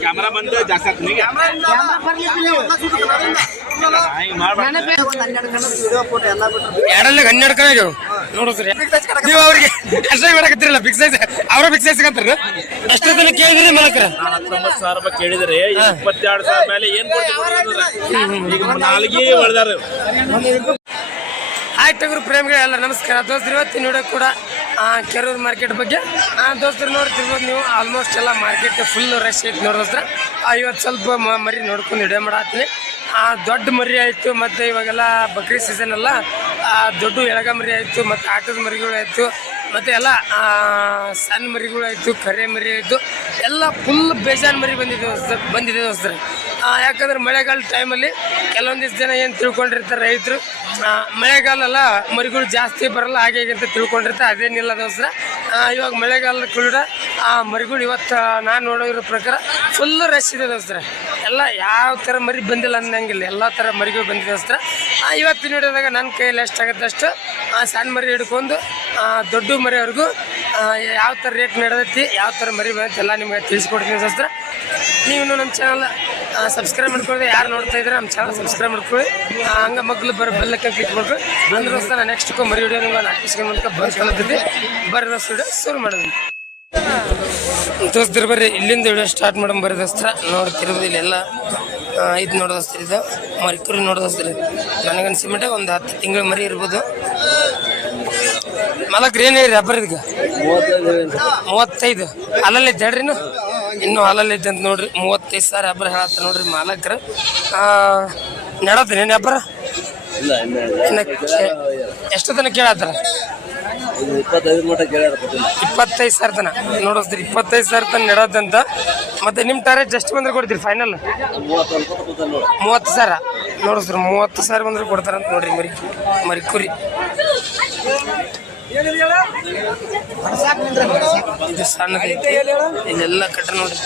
Camera ಬಂದು ಜಾಸ್ತಿ ಆಗ್ತದೆ ಎರಡಲ್ಲಿ ಹನ್ನೆರಡು ಕಣ ಆಗ್ಯಾವ ನೋಡಿದ್ರಿ. ನೀವು ಅವ್ರಿಗೆ ಅಷ್ಟೇ ಮಾಡಕತ್ತಿರಲ್ಲ ಫಿಕ್ಸ್ ಸೈಜ್ ಅವ್ರ ಫಿಕ್ಸ್ ಸೈಜ್ ಅಂತಾರ ಅಷ್ಟೇ ತನಕ ಕೇಳಿದ್ರಿ ಮಲಕ್ರ ನಾನು ಹತ್ತೊಂಬತ್ತು ಸಾವಿರ ರೂಪಾಯಿ ಕೇಳಿದ್ರೆ ಇಪ್ಪತ್ತೆರಡು ಸಾವಿರ ಮೇಲೆ ಏನ್ ಈಗ ನಾಲ್ಗೆ ಹೊಡೆದಾರ ಆಯ್ತು ಟಗರು ಪ್ರೇಮಿಗಳೆಲ್ಲ ನಮಸ್ಕಾರ. ದೋಸ್ತರು ಇವತ್ತಿನ ಕೂಡ ಕೆರೂರು ಮಾರ್ಕೆಟ್ ಬಗ್ಗೆ ದೋಸ್ತರು ನೋಡ್ತಿರ್ಬೋದು ನೀವು. ಆಲ್ಮೋಸ್ಟ್ ಎಲ್ಲ ಮಾರ್ಕೆಟ್ ಫುಲ್ ರಶ್ ಐತೆ ನೋಡಿ ದೋಸ್ತರ. ಇವತ್ತು ಸ್ವಲ್ಪ ಮರಿ ನೋಡ್ಕೊಂಡು ವಿಡಿಯೋ ಮಾಡಾತೀನಿ ಆ ದೊಡ್ಡ ಮರಿ ಆಯಿತು ಮತ್ತು ಇವಾಗೆಲ್ಲ ಬಕ್ರಿ ಸೀಸನ್ ಅಲ್ಲ. ಆ, ದೊಡ್ಡ ಎಳಗ ಮರಿ ಆಯಿತು ಮತ್ತು ಆಟದ ಮರಿಗಳು ಆಯಿತು ಮತ್ತು ಎಲ್ಲ ಸಣ್ಣ ಮರಿಗಳು ಆಯಿತು ಕರೆ ಮರಿ ಆಯಿತು. ಎಲ್ಲ ಫುಲ್ ಬೇಜಾನ್ ಮರಿ ಬಂದಿದೆ ದೋಸ್ತ ಬಂದಿದೆ ದೋಸ್ತರು. ಯಾಕಂದ್ರೆ ಮಳೆಗಾಲ ಟೈಮಲ್ಲಿ ಕೆಲವೊಂದಿಷ್ಟು ಜನ ಏನು ತಿಳ್ಕೊಂಡಿರ್ತಾರೆ ರೈತರು ಆ, ಮಳೆಗಾಲ ಅಲ್ಲ ಮರಿಗಳು ಜಾಸ್ತಿ ಬರಲ್ಲ ಹಾಗೆ ಅಂತ ತಿಳ್ಕೊಂಡಿರ್ತ ಅದೇನಿಲ್ಲ ದೋಸ್ತರ. ಆ, ಇವಾಗ ಮಳೆಗಾಲದ ಕೂಡ ಆ ಮರಿಗಳು ಇವತ್ತು ನಾನು ನೋಡೋದ್ರ ಪ್ರಕಾರ ಫುಲ್ ರಶ್ ಇದೆ ದೋಸ್ತರ. ಎಲ್ಲ ಯಾವ ಥರ ಮರಿ ಬಂದಿಲ್ಲ ಅನ್ನಂಗಿಲ್ಲ. ಎಲ್ಲ ಥರ ಮರಿಗಳು ಬಂದಿದೆ ದೋಸ್ತರ. ಆ, ಇವತ್ತಿನ ಹಿಡಿದಾಗ ನನ್ನ ಕೈಯಲ್ಲಿ ಎಷ್ಟಾಗುತ್ತೆ ಅಷ್ಟು ಆ, ಸಣ್ಣ ಮರಿ ಹಿಡ್ಕೊಂಡು ದೊಡ್ಡ ಮರಿವರೆಗೂ ಯಾವ ಥರ ರೇಟ್ ನಡೆದೈತಿ, ಯಾವ ಥರ ಮರಿ ಬಂದೈತಿ ಎಲ್ಲ ನಿಮಗೆ ತಿಳಿಸ್ಕೊಡ್ತೀನಿ ಸಸ್ತ್ರ ನೀವು ನಮ್ಮ ಚಾನಲ್ ಸಬ್ಸ್ಕ್ರೈಬ್ ಮಾಡ್ಕೊಳ್ಳಿ ಯಾರು ನೋಡ್ತಾ ಇದ್ರೆ ನಮ್ಮ ಚಾನಲ್ ಸಬ್ಸ್ಕ್ರೈಬ್ ಮಾಡ್ಕೊಳ್ಳಿ. ಹಂಗೆ ಮಗ್ಳು ಬರೋ ಬೆಲ್ಲಕ್ಕೆ ಕ್ಲಿಕ್ ಮಾಡ್ಕೊಳ್ಳಿ ಅಂದ್ರೆ ದೋಸ್ತ ನಾನು ನೆಕ್ಸ್ಟ್ ಮರಿ ವಿಡಿಯೋ ನಿಮ್ಗೆ ನಾಲ್ಕು ಮೂಲಕ ಬರ್ಕೊಳ್ಳುತ್ತಿದ್ದೆ ಬರ್ರಿ ದೋಸ್ತ ವಿಡಿಯೋ ಶುರು ಮಾಡೋದು ದೋಸ್ತರು, ಬರ್ರಿ, ಇಲ್ಲಿಂದ ವಿಡಿಯೋ ಸ್ಟಾರ್ಟ್ ಮಾಡೋಣ ಬರ್ರಿ ದೋಸ್ತ್ರ. ನೋಡ್ತಿರೋದು ಇಲ್ಲೆಲ್ಲ ಇದು ನೋಡೋ ದೋಸ್ತರ, ಇದು ಮರಿಕುರಿ ನೋಡೋ ದೋಸ್ತರ. ನನಗನ್ಸಿ ಮಟ್ಟ ಒಂದು ಹತ್ತು ತಿಂಗಳ ಮರಿ ಇರ್ಬೋದು. ಮಲಕ್ರಿ, ಏನು ರಬ್ಬರ್ ಇದಕ್ಕೆ ಮೂವತ್ತೈದು. ಅಲ್ಲಲ್ಲಿ ಇದ್ದಾಡ್ರಿನು ಇನ್ನೂ? ಅಲ್ಲಲ್ಲಿ ಇದ್ದಂತ ಅಂತ ನೋಡ್ರಿ. ಮೂವತ್ತೈದು ಸಾವಿರ ಅಬ್ಬರ ಹೇಳತ್ತ ನೋಡ್ರಿ ಮಾಲಕ್ರ. ನಡತ್ತೀನಿ ಅಬ್ಬರ ಎಷ್ಟು ತನಕ ಕೇಳತ್ತಾರ? ಇಪ್ಪತ್ತೈದು ಸಾವಿರ ತನ. ನೋಡಿಸ್ತೀರಿ ಇಪ್ಪತ್ತೈದು ಸಾವಿರ ತನ ನಡತ್ತಂತ ಮತ್ತೆ ನಿಮ್ಮ ಟಾರೆಟ್ ಎಷ್ಟು ಬಂದ್ರೆ ಕೊಡ್ತೀರಿ ಫೈನಲ್ ಮೂವತ್ತು ಸಾವಿರ ನೋಡಿಸ್ರಿ ಮೂವತ್ತು ಸಾವಿರ ಬಂದ್ರೆ ಕೊಡ್ತಾರಂತ ನೋಡ್ರಿ ಮರಿ ಮರಿ ಕುರಿ. ಇದು ಸಣ್ಣದೈತಿ ಇಲ್ಲೆಲ್ಲ ಕಟ್ಟ ನೋಡ್ರಿ.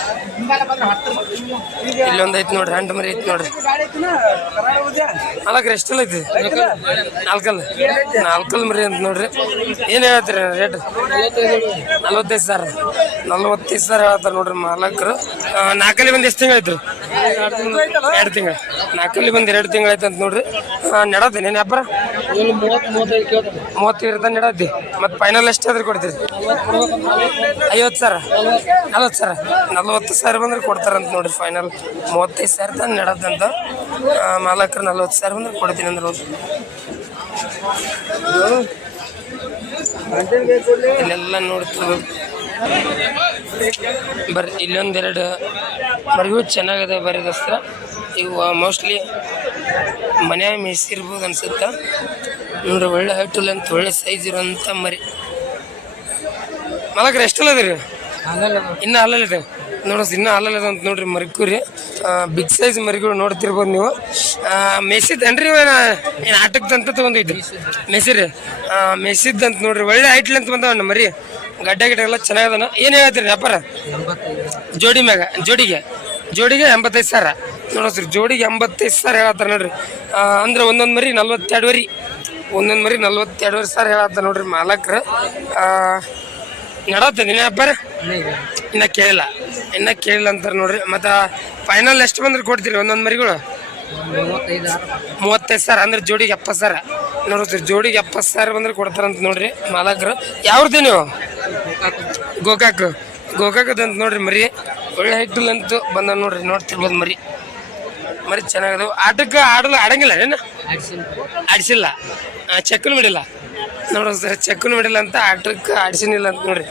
ಇಲ್ಲೊಂದು ಐತಿ ನೋಡ್ರಿ, ಹಂಡ ಮರಿ ಐತಿ ನೋಡ್ರಿ. ನಾಲ್ಕು ಎಷ್ಟೆಲ್ಲ ಐತಿ? ನಾಲ್ಕಲ್. ನಾಲ್ಕಲ್ ಮರಿ ಅಂತ ನೋಡ್ರಿ. ಏನು ಹೇಳ್ತೀರಿ ರೇಟ್ ನಲ್ವತ್ತೈದು ಸಾವಿರ. ನಲ್ವತ್ತೈದು ಸಾವಿರ ಹೇಳ್ತಾರೆ ನೋಡ್ರಿ ಮಾಲಕರು. ನಾಲ್ಕಲ್ಲಿ ಬಂದು ಎಷ್ಟು ತಿಂಗಳು ಐತ್ರಿ? ಎರಡು ತಿಂಗಳು. ನಾಲ್ಕಲ್ಲಿ ಬಂದು ಎರಡು ತಿಂಗಳು ಅಂತ ನೋಡ್ರಿ. ನಡೋದೆ ನೀನು ಹಬ್ಬರ ಮೂವತ್ತೈದು ಇರ್ತಾನೆ ನಡತ್ತಿ ಮತ್ತು ಫೈನಲ್ ಎಷ್ಟಾದ್ರೂ ಕೊಡ್ತೀರಿ. ಐವತ್ತು ಸಾವಿರ? ನಲ್ವತ್ತು ಸಾವಿರ? ನಲ್ವತ್ತು ಸಾವಿರ ಬಂದ್ರೆ ಕೊಡ್ತಾರಂತ ನೋಡ್ರಿ ಫೈನಲ್ ಮೂವತ್ತೈದು ಸಾವಿರ ತಾನು ನಡತ್ತಂತ ಮಾಲಕರು ನಲ್ವತ್ತು ಸಾವಿರ ಬಂದ್ರೆ ಕೊಡ್ತೀನಿ ಅಂದ್ರೆ ಇಲ್ಲೆಲ್ಲ ನೋಡ್ತಿರ್ಬೇಕು ಬರ್ರಿ ಇಲ್ಲೊಂದೆರಡು, ಬರಿಗೂ ಚೆನ್ನಾಗಿದೆ ಬರ್ರಿ ದಸ್ತ್ರ ಇವು ಮೋಸ್ಟ್ಲಿ ಮನೆ ಮೇಯಿಸಿರ್ಬೋದು ಅನ್ಸುತ್ತೆ? ನೋಡ್ರಿ, ಒಳ್ಳೆ ಹೈಟ್ ಅಂತ, ಒಳ್ಳೆ ಸೈಜ್ ಇರೋಂಥ ಮರಿ. ಮಲಕ್ ಎಷ್ಟಲ್ಲ ಅದಿರಿ? ಇನ್ನು ಅಲ್ಲಲ್ಲಿದೆ ನೋಡೋಸ್ ಇನ್ನೂ ಅಲ್ಲಲ್ಲದ ಅಂತ ನೋಡ್ರಿ, ಮರಿಕೂರಿ. ಬಿಗ್ ಸೈಜ್ ಮರಿಗಳು ನೋಡ್ತಿರ್ಬೋದು ನೀವು. ಮೆಸಿದ್ದೇನ್ರಿ ಏನು ಏನು ಆಟಕ್ಕಂತ ತೊಗೊಂಡೈತಿ ಮೆಸಿರಿ ಮೆಸಿದ್ದಂತ ನೋಡ್ರಿ, ಒಳ್ಳೆ ಹೈಟ್ ಅಂತ ಬಂದವಣ್ಣ ಮರಿ. ಗಡ್ಡೆ ಗಿಡ ಎಲ್ಲ ಚೆನ್ನಾಗದನ. ಏನು ಹೇಳ್ತೀರಿ ವ್ಯಾಪಾರ ಜೋಡಿ ಮ್ಯಾಗ, ಜೋಡಿಗೆ. ಜೋಡಿಗೆ ಎಂಬತ್ತೈದು ಸಾವಿರ. ನೋಡೋಸ್ರಿ ಜೋಡಿಗೆ ಎಂಬತ್ತೈದು ಸಾವಿರ ಹೇಳತ್ತಾರ ನೋಡ್ರಿ. ಅಂದ್ರೆ ಒಂದೊಂದು ಮರಿ ನಲ್ವತ್ತೆರಡು ವರಿ ಒಂದೊಂದು ಮರಿ ನಲ್ವತ್ತೆರಡು ವರಿ ಸಾವಿರ ಹೇಳತ್ತ ನೋಡ್ರಿ ಮಾಲಕ್ರು. ನಡತ್ತೆ ದಿನ ವ್ಯಾಪಾರ ಇನ್ನ ಕೇಳಿಲ್ಲ. ಇನ್ನ ಕೇಳಿಲ್ಲ ಅಂತಾರೆ ನೋಡ್ರಿ. ಮತ್ತು ಫೈನಲ್ ಎಷ್ಟು ಬಂದ್ರೆ ಕೊಡ್ತೀರಿ ಒಂದೊಂದು ಮರಿಗಳು? ಮೂವತ್ತೈದು ಸಾವಿರ ಅಂದ್ರೆ ಜೋಡಿಗೆ ಎಪ್ಪತ್ತು ಸಾವಿರ ನೋಡ್ರಿ ಜೋಡಿಗೆ ಎಪ್ಪತ್ತು ಸಾವಿರ ಬಂದ್ರೆ ಕೊಡ್ತಾರಂತ ನೋಡ್ರಿ ಮಾಲಕರು. ಯಾವ್ದು ನೀವು? ಗೋಕಾಕ್. ಗೋಕಾಕದಂತ ನೋಡ್ರಿ ಮರಿ. ಒಳ್ಳೆ ಹೈಟಲ್ ಅಂತ ಬಂದ ನೋಡ್ರಿ ನೋಡ್ತಿರ್ಬೋದು ಮರಿ. ಮರಿ ಚೆನ್ನಾಗದವು. ಆಟಕ್ಕೆ ಆಡಲು ಆಡಂಗಿಲ್ಲ ಏನು? ಆಡಿಸಿಲ್ಲ. ಚೆಕ್ಕನು ಬಿಡಿಲ್ಲ ನೋಡ್ರಿ ಸರ್ ಚೆಕ್ಕನು ಬಿಡಿಲ್ಲ ಅಂತ ಆಟಕ್ಕೆ ಆಡಿಸಿನಿಲ್ಲ ಅಂತ ನೋಡ್ರಿ.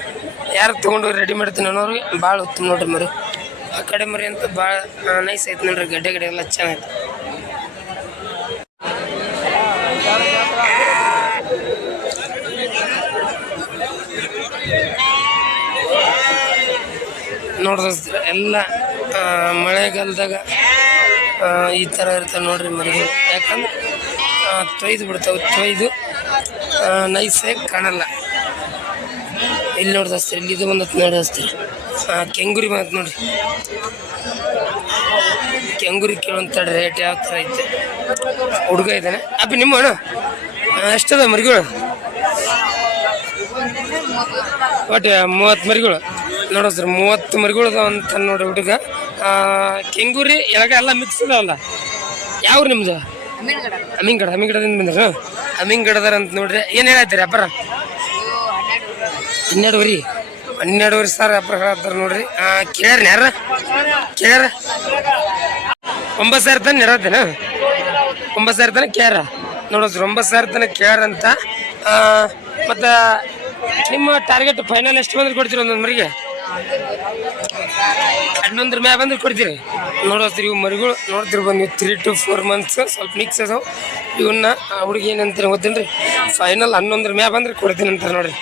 ಯಾರು ತೊಗೊಂಡು ರೆಡಿ ಮಾಡ್ತೀನಿ ಅನ್ನೋರಿಗೆ ಭಾಳ ಉತ್ತಮ ನೋಡ್ರಿ ಮರಿ. ಆ ಕಡೆ ಮರಿ ಅಂತ ಭಾಳ ನೈಸ್ ಐತೆ ನೋಡ್ರಿ ಗಡ್ಡೆ ಗಡ್ಡೆ ಎಲ್ಲ ಚೆನ್ನಾಗೈತೆ. ನೋಡಿದ್ರೆ ಎಲ್ಲ ಮಳೆಗಾಲದಾಗ ಈ ಥರ ಇರ್ತವೆ ನೋಡ್ರಿ ಮರಿಗಳು. ಯಾಕಂದ್ರೆ ತೊಯ್ದು ಬಿಡ್ತಾವೆ, ತೊಯ್ದು ನೈಸಾಗಿ ಕಾಣಲ್ಲ. ಇಲ್ಲಿ ನೋಡ್ದಸ್ತೀರಿ ಇಲ್ಲಿ ಇದು ಬಂದತ್ತು ನೋಡಿಸ್ತೀರಿ ಕೆಂಗುರಿ ಬಂದತ್ ನೋಡ್ರಿ. ಕೆಂಗುರಿ ಕೇಳುವಂಥ ರೇಟ್ ಯಾವ ಥರ ಐತೆ. ಹುಡುಗ ಇದ್ದಾನೆ. ಅಪ್ಪ, ನಿಮ್ಮ ಅಣ್ಣ? ಎಷ್ಟದ ಮರಿಗಳು? ಒಟ್ಟು ಮೂವತ್ತು ಮರಿಗಳು. ನೋಡೋ ಸರ್, ಮೂವತ್ತು ಮರಿಗಳು ಅಂತ ನೋಡಿ ಹುಡುಗ. ಕೆಂಗೂರಿ ಎಳಗ ಎಲ್ಲ ಮಿಕ್ಸ್ ಇದಾವಲ್ಲ? ಯಾವ್ರು ನಿಮ್ದು? ಅಮಿಂಗಡ ಅಮಿಂಗಡದಿಂದ ಬಂದ್ರು? ಅಮಿಂಗಡದಾರ ಅಂತ ನೋಡ್ರಿ. ಏನು ಹೇಳತ್ತೀರಿ ಅಪ್ಪರ ಹನ್ನೆರಡುವರೆ. ಹನ್ನೆರಡುವರೆ ಸರ್ ಅಪ್ಪರ ಹೇಳ್ತಾರೆ ನೋಡ್ರಿ. ಕೇಳ್ಯಾರ ಯಾರ? ಕೇಳ್ಯಾರ? ಒಂಬತ್ತು ಸಾವಿರ ತನಕ ನೆರವೇತೇನ ಒಂಬತ್ತು ಸಾವಿರ ತನಕ ನೋಡೋ ಸರ್, ಒಂಬತ್ತು ಸಾವಿರ ತನಕ ಕೇಳ್ಯಾರ ಅಂತ. ಮತ್ತ ನಿಮ್ಮ ಟಾರ್ಗೆಟ್ ಫೈನಲ್ ಎಷ್ಟು ಬಂದ್ರೆ ಕೊಡ್ತೀರಿ ಒಂದೊಂದು ಮರಿಗೆ? ಹನ್ನೊಂದ್ರ ಮ್ಯಾಗ ಬಂದ್ರೆ ಕೊಡ್ತೀರಿ ನೋಡೋದ್ರಿ ಇವು ಮರಿಗಳು ನೋಡ್ತಿರ್ಬೋದು ನೀವು ತ್ರೀ ಟು ಫೋರ್ ಮಂತ್ಸ್ ಸ್ವಲ್ಪ ಮಿಕ್ಸ್ ಅದಾವ. ಇವನ್ನ ಹುಡುಗಿ ಏನಂತಾರೆ ಗೊತ್ತೇನ್ರಿ? ಫೈನಲ್ ಹನ್ನೊಂದ್ರ ಮ್ಯಾಗ ಬಂದ್ರೆ ಕೊಡ್ತೀನಿ ಅಂತಾರೆ ನೋಡ್ರಿ.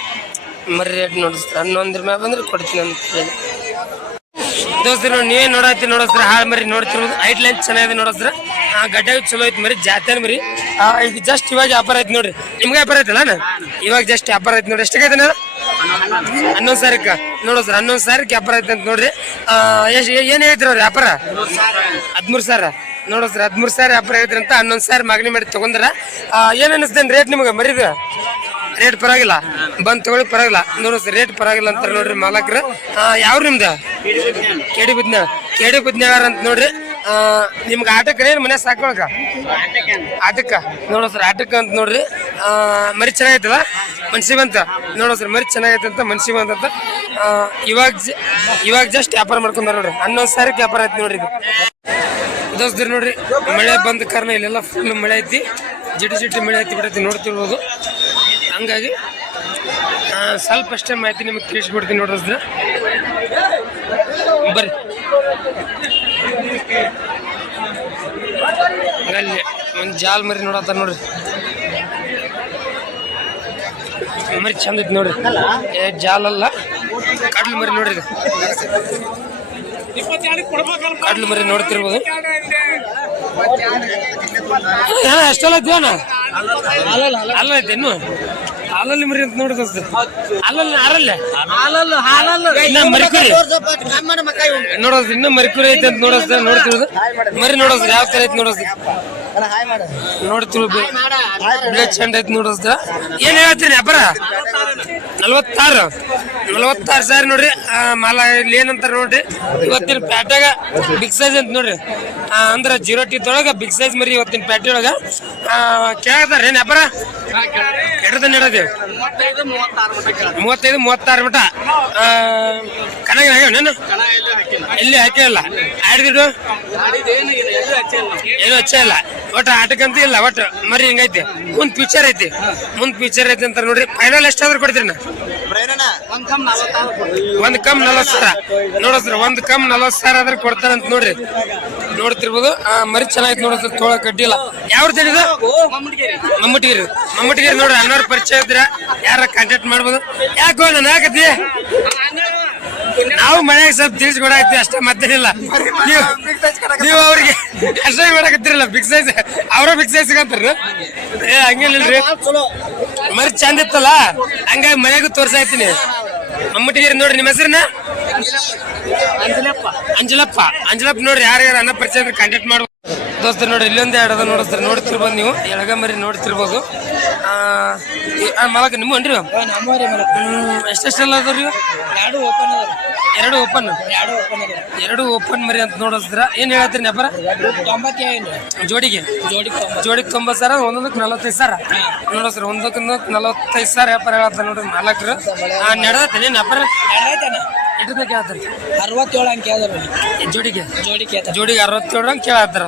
ಮರಿ ರೇಟ್ ನೋಡಿಸ್ತಾರೆ ಹನ್ನೊಂದ್ರ ಮ್ಯಾಗ ಬಂದ್ರೆ ಕೊಡ್ತೀನಿ ಅಂತ ಹೇಳಿ ದೋಸ್ತರು, ನೀವೇ ನೋಡತ್ತಿ ನೋಡಿಸ್ರ ಹಾಳು ಮರಿ ನೋಡ್ತಿರೋದು. ಐಟ್ ಲೈನ್ ಚೆನ್ನಾಗಿದೆ ನೋಡಿಸ್ರ ಆ ಗಡ್ಡೆ ಚಲೋ ಐತಿ ಮರಿ ಜಾತೇನ ಮರಿ. ಈಗ ಜಸ್ಟ್ ಇವಾಗ ವ್ಯಾಪಾರ ಐತಿ ನೋಡ್ರಿ. ನಿಮ್ಗೆ ವ್ಯಾಪಾರ ಐತಲ್ಲ? ಇವಾಗ ಜಸ್ಟ್ ವ್ಯಾಪಾರ ಐತಿ ನೋಡಿ ಎಷ್ಟಾಗೈತೆ ಅಣ್ಣ? ಹನ್ನೊಂದು ಸಾವಿರಕ್ಕೆ? ನೋಡೋ ಸರ್, ಹನ್ನೊಂದು ಸಾವಿರಕ್ಕೆ ವ್ಯಾಪಾರ ಐತೆ ಅಂತ ನೋಡ್ರಿ. ಎಷ್ಟು ಏನು ಹೇಳ್ತೀರಿ ವ್ಯಾಪಾರ? ಹದಿಮೂರು ಸಾವಿರ. ನೋಡೋ ಸರ್, ಹದಿಮೂರು ಸಾವಿರ ವ್ಯಾಪಾರ ಐತ್ರಿ ಅಂತ ಹನ್ನೊಂದು ಸಾವಿರ ಮಾಗಣಿ ಮಾಡಿ ತಗೊಂಡ್ರ. ಏನು ಅನಿಸ್ತೇನ್ ರೇಟ್ ನಿಮಗೆ? ಮರಿದ? ರೇಟ್ ಪರವಾಗಿಲ್ಲ. ಬಂದು ತಗೊಳ್ಳಿ ಪರವಾಗಿಲ್ಲ. ನೋಡೋ ಸರ್ ರೇಟ್ ಪರವಾಗಿಲ್ಲ ಅಂತ ನೋಡ್ರಿ ಮಾಲಕ್ರು. ಯಾವ ನಿಮ್ದು? ಕೇಡಿ ಬುದ್ನ. ಕೇಡಿ ಬುದ್ನ್ಯಾಗಾರ ಅಂತ ನೋಡ್ರಿ. ನಿಮ್ಗೆ ಆಟಕ್ಕೆ ಏನು ಮನೆ ಸಾಕೊಳಕ ಆಟಕ್ಕ? ನೋಡೋ ಸರ್ ಆಟಕ್ಕ ಅಂತ ನೋಡ್ರಿ. ಮರಿ ಚೆನ್ನಾಗೈತಲ್ಲ? ಮನ್ಸಿ ಬಂತ ನೋಡೋ ಸರ್ ಮರಿ ಚೆನ್ನಾಗೈತಂತ ಮನ್ಸಿ ಬಂತ ಅಂತ. ಆ, ಇವಾಗ ಇವಾಗ ಜಸ್ಟ್ ವ್ಯಾಪಾರ ಮಾಡ್ಕೊಂಡಾರ ನೋಡ್ರಿ ಹನ್ನೊಂದು ಸಾರಿ ವ್ಯಾಪಾರ ಐತಿ ನೋಡ್ರಿ ಇದು ನೋಡ್ರಿ ಮಳೆ ಬಂದ ಕಾರಣ ಇಲ್ಲೆಲ್ಲ ಫುಲ್ ಮಳೆ ಐತಿ. ಜಿಟಿ ಜಿಟಿ ಮಳೆ ಐತಿ ಬಿಡೈತಿ ನೋಡ್ತಿರ್ಬೋದು. ಹಂಗಾಗಿ ಸ್ವಲ್ಪ ಅಷ್ಟೇ ಮಾಹಿತಿ ನಿಮಗೆ ತಿಳಿಸ್ಬಿಡ್ತೀನಿ ನೋಡ್ರಿ. ಬರ್ರಿ. ಜಾಲ್ ಮರಿ ನೋಡತ್ತ ನೋಡ್ರಿ. ಮರಿ ಚಂದ ಐತಿ ನೋಡ್ರಿ. ಜಾಲ್ ಅಲ್ಲ, ಕಡ್ಲು ಮರಿ ನೋಡ್ರಿ. ಕಡ್ಲು ಮರಿ ನೋಡ್ತಿರ್ಬೋದು. ಅಷ್ಟೆಲ್ಲ ಅಲ್ಲ ಅಲ್ಲ ಐತೆ ಹಾಲಲ್ಲಿ ಮರಿ ಅಂತ ನೋಡಿ ದೋಸ್ತ ಹಾರಲ್ಲ ಹಾಲಲ್ಲಿ? ಇನ್ನ ಮರಿಕುರಿ ನೋಡೋದು ಇನ್ನೂ ಮರಿಕುರಿ ಐತೆ ಅಂತ ನೋಡೋಸ್ತ ನೋಡ್ತಿರೋದು ಮರಿ ನೋಡೋದು ಯಾವ ತರ ಐತೆ ನೋಡೋದು ನೋಡ್ತಿರೋ ಬ್ಲೇಡ್ ಚಂದ ಐತಿ ನೋಡಿಸ್ದ ಏನ್ ಹೇಳ್ತೀನಿ ಅಪ್ಪರ ನಲ್ವತ್ತಾರು. ನಲ್ವತ್ತಾರು ಸಾವಿರ ನೋಡ್ರಿ ಆ, ಮಾಲ ಇಲ್ಲಿ ಏನಂತಾರ ನೋಡ್ರಿ. ಇವತ್ತಿನ ಪ್ಯಾಟ್ಯಾಗ ಬಿಗ್ ಸೈಜ್ ಅಂತ ನೋಡ್ರಿ. ಆ, ಅಂದ್ರ ಜೀರೋ ಟಿ ಒಳಗ ಬಿಗ್ ಸೈಜ್ ಮರಿ ಇವತ್ತಿನ ಪ್ಯಾಟಿ ಒಳಗ ಕೇಳ್ತಾರ ಏನ್ ಅಪ್ಪರ ಎಡದ ನೆಡದೇವ್ ಮೂವತ್ತೈದು ಮೂವತ್ತಾರು ಮಟ ಕನಗ ಆಗ್ಯಾವ ಎಲ್ಲಿ ಹಾಕಿಲ್ಲ ಆಡಿದ್ರು ಏನು ಹಚ್ಚ ಇಲ್ಲ. ಒಟ್ಟು ಆಟಕ್ಕಂತ ಇಲ್ಲ ಒಟ್ಟು ಮರಿ ಹಿಂಗೈತಿ? ಮುಂದ್ ಫ್ಯೂಚರ್ ಐತಿ. ಮುಂದ್ ಫ್ಯೂಚರ್ ಐತಿ ಅಂತ ನೋಡ್ರಿ ಫೈನಲ್ ಎಷ್ಟಾದ್ರೂ ಕೊಡ್ತೀರಿ ನಾ? ಒಂದ್ ಕಮ್ ನಲವತ್ತು ಸಾವಿರ. ಸರ್ ಒಂದ್ ಕಮ್ ನಲವತ್ತು ಸಾವಿರ ಆದ್ರೆ ಕೊಡ್ತಾರಂತ ನೋಡ್ರಿ. ನೋಡ್ತಿರ್ಬೋದು. ಆ ಮರಿ ಚೆನ್ನಾಗಿತ್ತು ಸರ್ ತೋಳ ಕಡ್ಡಿ ಇಲ್ಲ ಯಾವ ಮಮ್ಮಟಗಿರಿ. ಮಮ್ಮಟಿಗಿರಿ. ಮಮ್ಮಟಿಗಿರಿ ನೋಡ್ರಿ ಅನ್ನೋರ್ ಪರಿಚಯ ಇದ್ರ. ಯಾರ ಕಾಂಟ್ಯಾಕ್ಟ್ ಮಾಡ್ಬೋದು? ಯಾಕೋ ನಾನು ಯಾಕತ್ತಿ ನಾವು ಮನ್ಯಾಗ ಸ್ವಲ್ಪ ತಿಳಿಸ್ಕೊಡಾಕತ್ತಿ ಅಷ್ಟೇ ಮತ್ತೇನಿಲ್ಲ. ನೀವು ನೀವು ಅವ್ರಿಗೆ ಅಷ್ಟೇ ಮಾಡಕತ್ತಿರಲ್ಲ ಬಿಗ್ ಸೈಜ್ ಅವರ ಬಿಗ್ ಸೈಜ್ ಸಿಗಂತಾರ ಏ ಹಂಗೇನಿಲ್ರಿ? ಮರಿ ಚಂದ ಇತ್ತಲ್ಲ? ಹಂಗಾಗಿ ಮನೆಗೂ ತೋರ್ಸಾಯ್ತೀನಿ ಮಮ್ಮಟಿಗಿರಿ ನೋಡ್ರಿ ನಿಮ್ಮ ಹೆಸರನ್ನ ಅಂಜಲಪ್ಪ ಅಂಜಲಪ್ಪ ನೋಡ್ರಿ ಯಾರ್ಯಾರು ಅನ್ನ ಪರಿಚಯ ಕಾಂಟ್ಯಾಕ್ಟ್ ಮಾಡ್ಬೋದು ದೋಸ್ತರು ನೋಡಿ ಇಲ್ಲೊಂದೇ ಎರಡು ನೋಡಿಸ್ತಾರೆ? ನೋಡ್ತಿರ್ಬೋದು ನೀವು. ಎಳಗ ಮರಿ ನೋಡ್ತಿರ್ಬೋದು ಮಲಕ ನಿಮ್ಮ ಅನ್ರಿ ಎಷ್ಟೆಷ್ಟೆಲ್ಲ ಅದಾವ್ರಿ ಎರಡು ಓಪನ್ ಎರಡು ಓಪನ್ ಎರಡು ಓಪನ್ ಎರಡು ಓಪನ್ ಮರಿ ಅಂತ ನೋಡಿಸ್ತೀರ? ಏನ್ ಹೇಳತ್ತೀರಿ ನೆಪರ ಜೋಡಿಗೆ ಜೋಡಿಗೆ? ತೊಂಬತ್ತು. ಸಾವಿರ ಒಂದೊಂದಕ್ಕೆ ನಲವತ್ತೈದು ಸಾವಿರ? ನೋಡೋ ಸರ್ ಒಂದಕ್ಕೆ ನಲವತ್ತೈದು ಸಾವಿರ ವ್ಯಾಪಾರ ಹೇಳತ್ತ ನೋಡ್ರಿ ಮಾಲಕರು. ನಡೆದತ್ತೇನೆ ನೆಪರ ಎಷ್ಟಕ್ಕೆ ಹೇಳ್ತಾರೆ ಅರವತ್ತೇಳು ಅಂಕ ಕೇಳಿದ್ರು ಜೋಡಿಗೆ? ಜೋಡಿ ಜೋಡಿಗೆ ಅರವತ್ತೇಳು ಹಂಗೆ ಕೇಳತ್ತಾರ?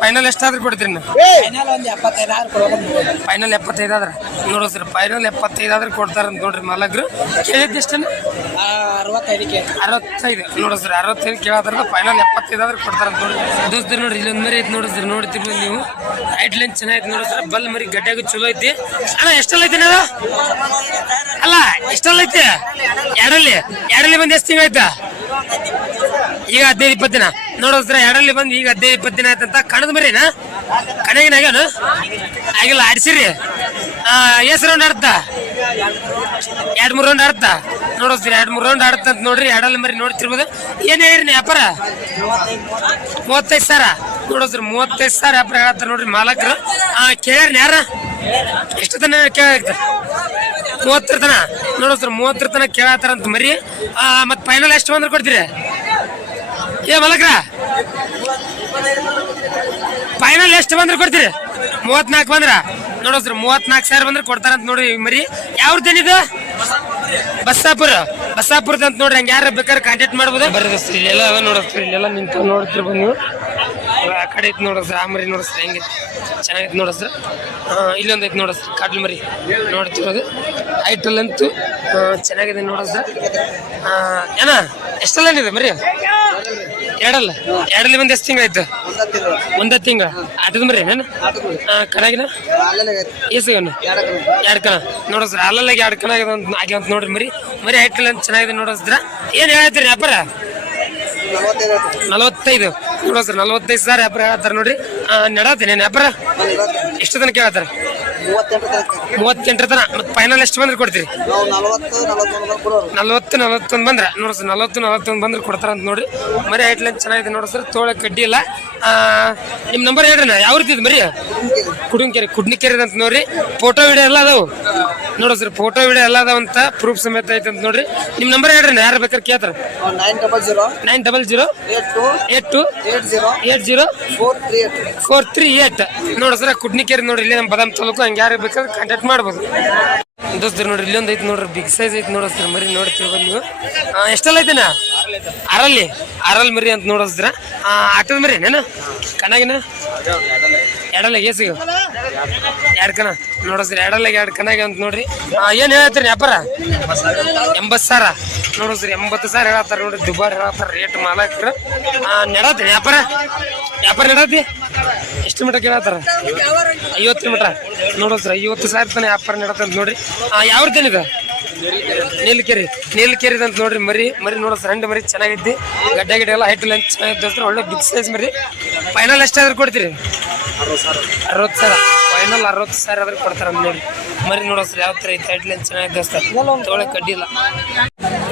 ಫೈನಲ್ ಎಷ್ಟಾದ್ರೂ ಕೊಡ್ತೀರಿ ನೀವು ಫೈನಲ್ ಎಪ್ಪತ್ತೈದಾದ್ರ ಎಪ್ಪತ್ತೈದು ಆದ್ರೆ ನೋಡೋ ಸರ್ ಫೈನಲ್ ಎಪ್ಪತ್ತೈದು ಆದ್ರೆ ಕೊಡ್ತಾರಂತ ನೋಡ್ರಿ ಮಲಗ್ರು ಕೇಳಿದ್ದು ಎಷ್ಟು ಅರವತ್ತೈದು. ನೋಡೋ ಸರ್ ಅರವತ್ತೈದು ಕೇಳಾದ್ರ ಫೈನಲ್ ಎಪ್ಪತ್ತೈದು ಆದ್ರೆ ಕೊಡ್ತಾರೆ ನೋಡ್ರಿ. ದೋಸ್ತರು ನೋಡ್ರಿ ಇಲ್ಲೊಂದು ಮರಿ ಐತಿ ನೋಡ್ರಿ ಸರ್ ನೋಡ್ತಿರ್ಬೋದು ನೀವು. ರೈಟ್ ಲೈನ್ ಚೆನ್ನಾಗಿ ನೋಡೋ ಸರ್ ಬಲ್ ಮರಿ ಗಡ್ಡೆಗೂ ಚಲೋ ಐತಿ. ಅಣ್ಣ ಎಷ್ಟಲ್ಲ ಐತಿ ನೀವು ಅಲ್ಲ ಎಷ್ಟಲ್ಲ ಐತಿ? ಎರಡಲ್ಲಿ ಎರಡಲ್ಲಿ ಬಂದು ಎಷ್ಟು ತಿಂಗಳು ಆಯ್ತಾ? ಈಗ ಹದಿನೈದು ಇಪ್ಪತ್ತು ದಿನ. ನೋಡೋ ಸರ್ ಎರಡಲ್ಲಿ ಬಂದು ಈಗ ಹದಿನೈದು ಇಪ್ಪತ್ತು ದಿನ ಆಯ್ತಂತ ಕಣದ ಮರಿನಾ? ಕಣಗಿನ ಆಗ್ಯಾನು? ಆಗಿಲ್ಲ, ಆಡ್ಸಿರಿ. ಎಸ್ ರೌಂಡ್ ಆಡ್ತಾ? ಎರಡು ಮೂರು ರೌಂಡ್ ಆಡ್ತಾ? ನೋಡೋ ಸರ್ ಎರಡು ಮೂರು ರೌಂಡ್ ಆಡತ್ತಂತ ನೋಡ್ರಿ ಎರಡಲ್ಲಿ ಮರಿ ನೋಡ್ತಿರ್ಬೋದು. ಏನ್ ಹೇಳಿರಿ ವ್ಯಾಪಾರ ಮೂವತ್ತೈದು ಸಾವಿರ ಸರ್ ಮೂವತ್ತೈದು ಸಾವಿರ ವ್ಯಾಪಾರ ಹೇಳತ್ತಾರ ನೋಡ್ರಿ ಮಾಲಕರು. ಕೇಳ್ರಿ ಯಾರ? ಎಷ್ಟು ತನ ಕೇಳ ಮೂವತ್ತರ ತನ? ನೋಡೋ ಸರ್ ಮೂವತ್ತರ ತನ ಕೇಳತ್ತಾರಂತ ಮರಿ. ಮತ್ತೆ ಫೈನಲ್ ಎಷ್ಟು ಬಂದ್ರೆ ಕೊಡ್ತೀರಿ? ಏ ಮಲಕ್ರ. ಫೈನಲ್ ಎಷ್ಟು ಬಂದ್ರೆ ಕೊಡ್ತೀರಿ? ಮೂವತ್ನಾಲ್ಕು ಬಂದ್ರ? ಸರ್, ಮೂವತ್ನಾಲ್ಕು ಸಾವಿರ ಬಂದ್ರೆ ಕೊಡ್ತಾರಂತ ನೋಡಿ ಮರಿ. ಯಾವ್ದೇನಿದು ಬಸ್ಸಾಪುರ. ಬಸ್ಸಾಪುರದ ಅಂತ ನೋಡ್ರಿ, ಹಂಗೆ ಯಾರು ಬೇಕಾದ್ರೆ ಕಾಂಟ್ಯಾಕ್ಟ್ ಮಾಡ್ಬೋದು. ಸರ್, ಇಲ್ಲೆಲ್ಲ ಅದ ಸರ್, ಇಲ್ಲೆಲ್ಲ ನಿಂತು ನೋಡ್ತಿರ್ಬೋದು ನೀವು ಆ ಕಡೆ ಐತೆ ಸರ್, ಆ ಮರಿ ನೋಡೋಸ್ರ ಹೆಂಗೆ ಚೆನ್ನಾಗೈತೆ ಸರ್. ಇಲ್ಲೊಂದು ಐತೆ ಸರ್ ಕಾಟ್ಲು ಮರಿ. ನೋಡ್ತಿರೋದು. ಐಟಲ್ಲಂತೂ ಚೆನ್ನಾಗಿದೆ ನೋಡೋಸ್ರ ಏನ, ಎಷ್ಟಲ್ಲ ಮರಿ? ಎರಡಲ್ಲ? ಎರಡಲ್ಲಿ ಬಂದು ಎಷ್ಟು ತಿಂಗಳಾಯ್ತು? ಒಂದ ತಿಂಗಳ. ಆಟದ ಮರಿ ನಾನು ಕನಾಗಿನ ಈಸಗನ್ನು ಎರಡು ಕಣ? ನೋಡೋಸ್ರ ಅಲ್ಲಲ್ಲಾಗ ಎರಡು ಕಣ ಆಗ್ಯದ ಅಂತ ಆಗ್ಯಾವ ಅಂತ ನೋಡ್ರಿ ಮರಿ. ಮರಿ ಐಟಲ್ ಅಂತ ಚೆನ್ನಾಗಿದೆ ನೋಡೋಸ್ರ ಏನು ಹೇಳ್ತೀರಿ ವ್ಯಾಪಾರ ನಲವತ್ತೈದು ನೋಡೋಸ್ರ ನಲವತ್ತೈದು. ಸಾವಿರ ವ್ಯಾಪಾರ ಹೇಳ್ತಾರೆ ನೋಡ್ರಿ. ನಡತೀನಿ ವ್ಯಾಪಾರ ಎಷ್ಟು ತನಕ ಕೇಳತ್ತಾರ ಮೂವತ್ತೆಂಟರ ತನ. ಮತ್ತೆ ಫೈನಲ್ ಎಷ್ಟು ಬಂದ್ರೆ ಕೊಡ್ತೀರಿ? ನಲ್ವತ್ತು ನಲವತ್ತೊಂದು ಬಂದ್ರೆ ನೋಡ್ರಿ ನಲ್ವತ್ತು ನಲವತ್ತು ನಲವತ್ತೊಂದು ಬಂದ್ರೆ ಕೊಡ್ತಾರ ಅಂತ ನೋಡ್ರಿ. ಮರಿ ಐಟ್ಲೈನ್ ಚೆನ್ನಾಗಿದೆ ನೋಡ್ರಿ ಸರ್. ತೋಳ ಕಡ್ಡಿ ಇಲ್ಲ ಆ, ನಿಮ್ ನಂಬರ್ ಹೇಳ್ರಿ ನಾ. ಯಾವ ರೀತಿ ಮರಿ? ಕುಡುಂಕೆರೆ ಕುಡ್ನಿಕೆರೆ ಅಂತ ನೋಡ್ರಿ. ಫೋಟೋ ವಿಡಿಯೋ ಎಲ್ಲ ಅದಾವು. ನೋಡ್ರಿ ಸರ್ ಫೋಟೋ ವಿಡಿಯೋ ಎಲ್ಲ ಅದಾವಂತ ಪ್ರೂಫ್ ಸಮೇತ ಐತೆ ಅಂತ ನೋಡ್ರಿ. ನಿಮ್ ನಂಬರ್ ಹೇಳ್ರಿ ನಾ. ಯಾರು ಬೇಕಾದ್ರೆ ಕೇಳ್ತಾರ. Nine double zero nine double zero eight two eight two eight zero eight zero four three eight four three eight. Sir Kudnikere ನೋಡ್ರಿ. ಇಲ್ಲಿ ನಮ್ಮ ಬದಾಮ್ ತಾಲೂಕು ಹಂಗೆ ಯಾರು ಬೇಕಾದ್ರೆ ಕಾಂಟ್ಯಾಕ್ಟ್ ಮಾಡ್ಬೋದು. ದೋಸ್ತರು ನೋಡ್ರಿ, ಇಲ್ಲೊಂದು ಐತಿ ನೋಡ್ರಿ ಬಿಗ್ ಸೈಜ್ ಐತಿ ನೋಡಿಸ್ತೀರ ಮರಿ ನೋಡ್ತೀವಿ ನೀವು. ಎಷ್ಟೆಲ್ಲ ಐತೆನ? ಅರಲ್ಲಿ, ಅರಲ್ ಮರಿ ಅಂತ ನೋಡಸ್ತ್ರ ಆಟದ ಮರಿ ಏನೇನ ಕಣಗಿನ? ಎರಡಲ್ಲ ಏಸಿಗೆ ಎರಡು ಕಣ. ನೋಡಸ್ರಿ ಎರಡಲ್ಲ ಎರಡು ಕಣಗೆ ಅಂತ ನೋಡ್ರಿ. ಏನು ಹೇಳ್ತೀರಿ ವ್ಯಾಪಾರ? ಎಂಬತ್ತು ಸಾವಿರ. ನೋಡಸ್ರಿ ಎಂಬತ್ತು ಸಾವಿರ ಹೇಳತ್ತಾರ ನೋಡ್ರಿ, ದುಬಾರಿ ಹೇಳತ್ತಾರ, ರೇಟ್ ಮಾಲಾಕ್ರ. ನಡತ್ರಿ ವ್ಯಾಪಾರ. ವ್ಯಾಪಾರ ನಡತಿ ಎಷ್ಟು ಮೀಟರ್ ಕೇಳತ್ತಾರ? ಐವತ್ತು ಮಟ್ಟ ನೋಡಸ್ರಿ ಐವತ್ತು ಸಾವಿರ ತನಕ ವ್ಯಾಪಾರ ನಡತ್ತಂತ ನೋಡ್ರಿ. ಯಾವ್ದೇನಿದೆ ನೀಲಕೆರೆ. ನೀಲಕೆರೆ ಅಂತ ನೋಡ್ರಿ, ಮರಿ ಮರಿ ನೋಡೋ ಫ್ರೆಂಡ್ ಮರಿ ಚೆನ್ನಾಗೈತಿ. ಗಡ್ಡೆ ಗಿಡ್ಡೆ ಎಲ್ಲ ಹೈಟ್ ಲೆಂತ್ ಚೆನ್ನಾಗೈತಿ ದೋಸ್ತರ, ಒಳ್ಳೆ ಬಿಗ್ ಸೈಜ್ ಮರಿ. ಫೈನಲ್ ಎಷ್ಟಾದ್ರೂ ಕೊಡ್ತೀರಿ? ಅರವತ್ತು ಸಾವಿರ. ಫೈನಲ್ ಅರವತ್ತು ಸಾವಿರ ಆದ್ರೆ ಕೊಡ್ತಾರೆ ನೋಡಿ. ಮರಿ ನೋಡೋಸ್ರಿ ಯಾವ ಥರ ಐತೆ? ಹೈಟ್ ಚೆನ್ನಾಗಿ ದೋಸ್ತ. ತೊಳೆ ಕಡ್ಡಿಲ್ಲ.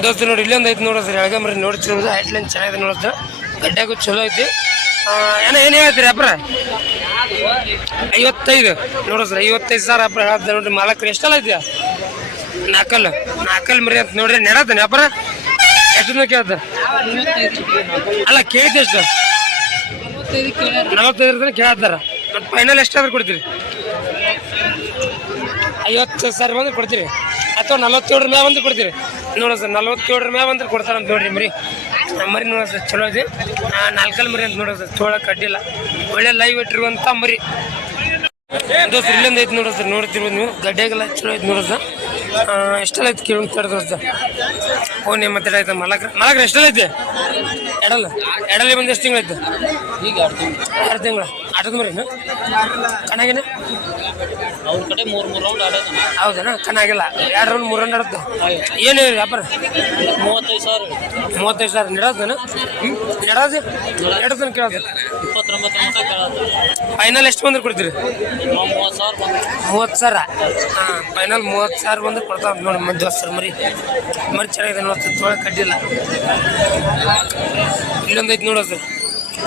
ದೋಸ್ತ ನೋಡಿ, ಇಲ್ಲೊಂದು ಐತೆ ನೋಡಿರಿ ಎಳಗ ಮರಿ ನೋಡ್ತಿರೋದು ಹೈಟ್ ಲೆಂತ್ ಚೆನ್ನಾಗಿದೆ ನೋಡಿದ್ರೆ ಗಡ್ಡೆಗೂ ಚಲೋ ಐತಿ. ಏನೋ, ಏನು ಹೇಳ್ತೀರಿ ಅಪ್ರ? ಐವತ್ತೈದು. ಸರ್, ಐವತ್ತೈದು ಸಾವಿರ ಅಪ್ರ ಹೇಳ್ತಾರೆ ನೋಡ್ರಿ. ಮಾಲಕ್ರು, ಎಷ್ಟೆಲ್ಲ ಐತಿಯಾ ನಾಲ್ಕಲ್ಲು ನಾಲ್ಕಲ್ ಮರಿ ಅಂತ ನೋಡ್ರಿ. ನೆಡತಾನೆ ವ್ಯಾಪಾರ ಎಷ್ಟು ಕೇಳ್ತ ಅಲ್ಲ, ಕೇಳ್ತಿ ಎಷ್ಟು ನಲವತ್ತೈದು ಮತ್ತು ಫೈನಲ್ ಎಷ್ಟಾದ್ರೂ ಕೊಡ್ತೀರಿ? ಐವತ್ತು ಸಾವಿರ ಬಂದ್ರೆ ಕೊಡ್ತೀರಿ. ಅಥವಾ ನಲವತ್ತೇಳರ ಮ್ಯಾಗ ಬಂದ್ರೆ ಕೊಡ್ತೀರಿ. ನೋಡೋಣ ಸರ್ ನಲವತ್ತೇಳರ ಮ್ಯಾಗ ಬಂದ್ರೆ ಕೊಡ್ತಾರಂತ ನೋಡ್ರಿ ಮರಿ. ಮರಿ ನೋಡೋಣ ಸರ್ ಚಲೋ ಇದೆ. ನಾಲ್ಕಲ್ ಮರಿ ಅಂತ ನೋಡೋ ಸರ್ ಚೋಳ ಕಡ್ಡಿಲ್ಲ. ಒಳ್ಳೆ ಲೈವ್ ಇಟ್ಟಿರುವಂಥ ಮರಿ. ದೋಸ್ತ ಇಲ್ಲೊಂದು ಐತೆ ನೋಡೋ ಸರ್ ನೋಡ್ತಿರ್ಬೋದು ನೀವು. ಗಡ್ಡೆಗೆಲ್ಲ ಚಲೋ ಐತೆ ನೋಡೋ ಸರ್. ಎಷ್ಟೆಲ್ಲ ಐತಿ ಕೇಳಿ ತಡ ದೋಸ್ತ. ಫೋನ್ ಏನು ಮಾತಾಡೈತೆ ಮಲಕ್ರ? ಮಲಕ್ರ ಎಷ್ಟೆಲ್ಲ ಐತೆ? ಎಡಲ್ಲ? ಎಡಲ್ಲಿ ಬಂದು ಎಷ್ಟು ತಿಂಗಳೈತೆ ಈಗ ಎರಡು ತಿಂಗಳ. ಆಟದ ಮರಿನ ಕಣಾಗಿನ ಅವ್ರ ಕಡೆ ಮೂರು ಮೂರು ರೌಂಡ್ ಆಡೋದು. ಹೌದನ? ಕಣಾಗಿಲ್ಲ ಎರಡು ರೌಂಡ್ ಮೂರು ರೌಂಡ್ ಆಡುತ್ತೆ ಏನು ವ್ಯಾಪಾರ? ಮೂವತ್ತೈದು ಸಾವಿರ. ಮೂವತ್ತೈದು ಸಾವಿರ ನೆಡೋದನ ನೆಡೋದು? ನೆಡೋದನ್ನ ಕೇಳೋದು. ಇಪ್ಪತ್ತೊಂಬತ್ತು ಮಟ್ಟ ಕೇಳತ್ತೆ ಫೈನಲ್ ಎಷ್ಟು ಬಂದ್ರೆ ಕೊಡ್ತೀರಿ? ಮೂವತ್ತು ಸಾವಿರ ಮೂವತ್ತು ಸಾವಿರ? ಹಾಂ ಫೈನಲ್ ಮೂವತ್ತು ಸಾವಿರ ಬಂದ್ರೆ ಕೊಡ್ತಾವ ನೋಡಿ ಮಂದಿ ದೋಸ್ತರು ಮರಿ. ಮರಿ ಚೆನ್ನಾಗಿದೆ ನೋಡ್ತೀವಿ ತೊಳೆ ಕಡ್ಡಿಲ್ಲ. ಇಲ್ಲೊಂದು ಐತಿ ನೋಡೋದು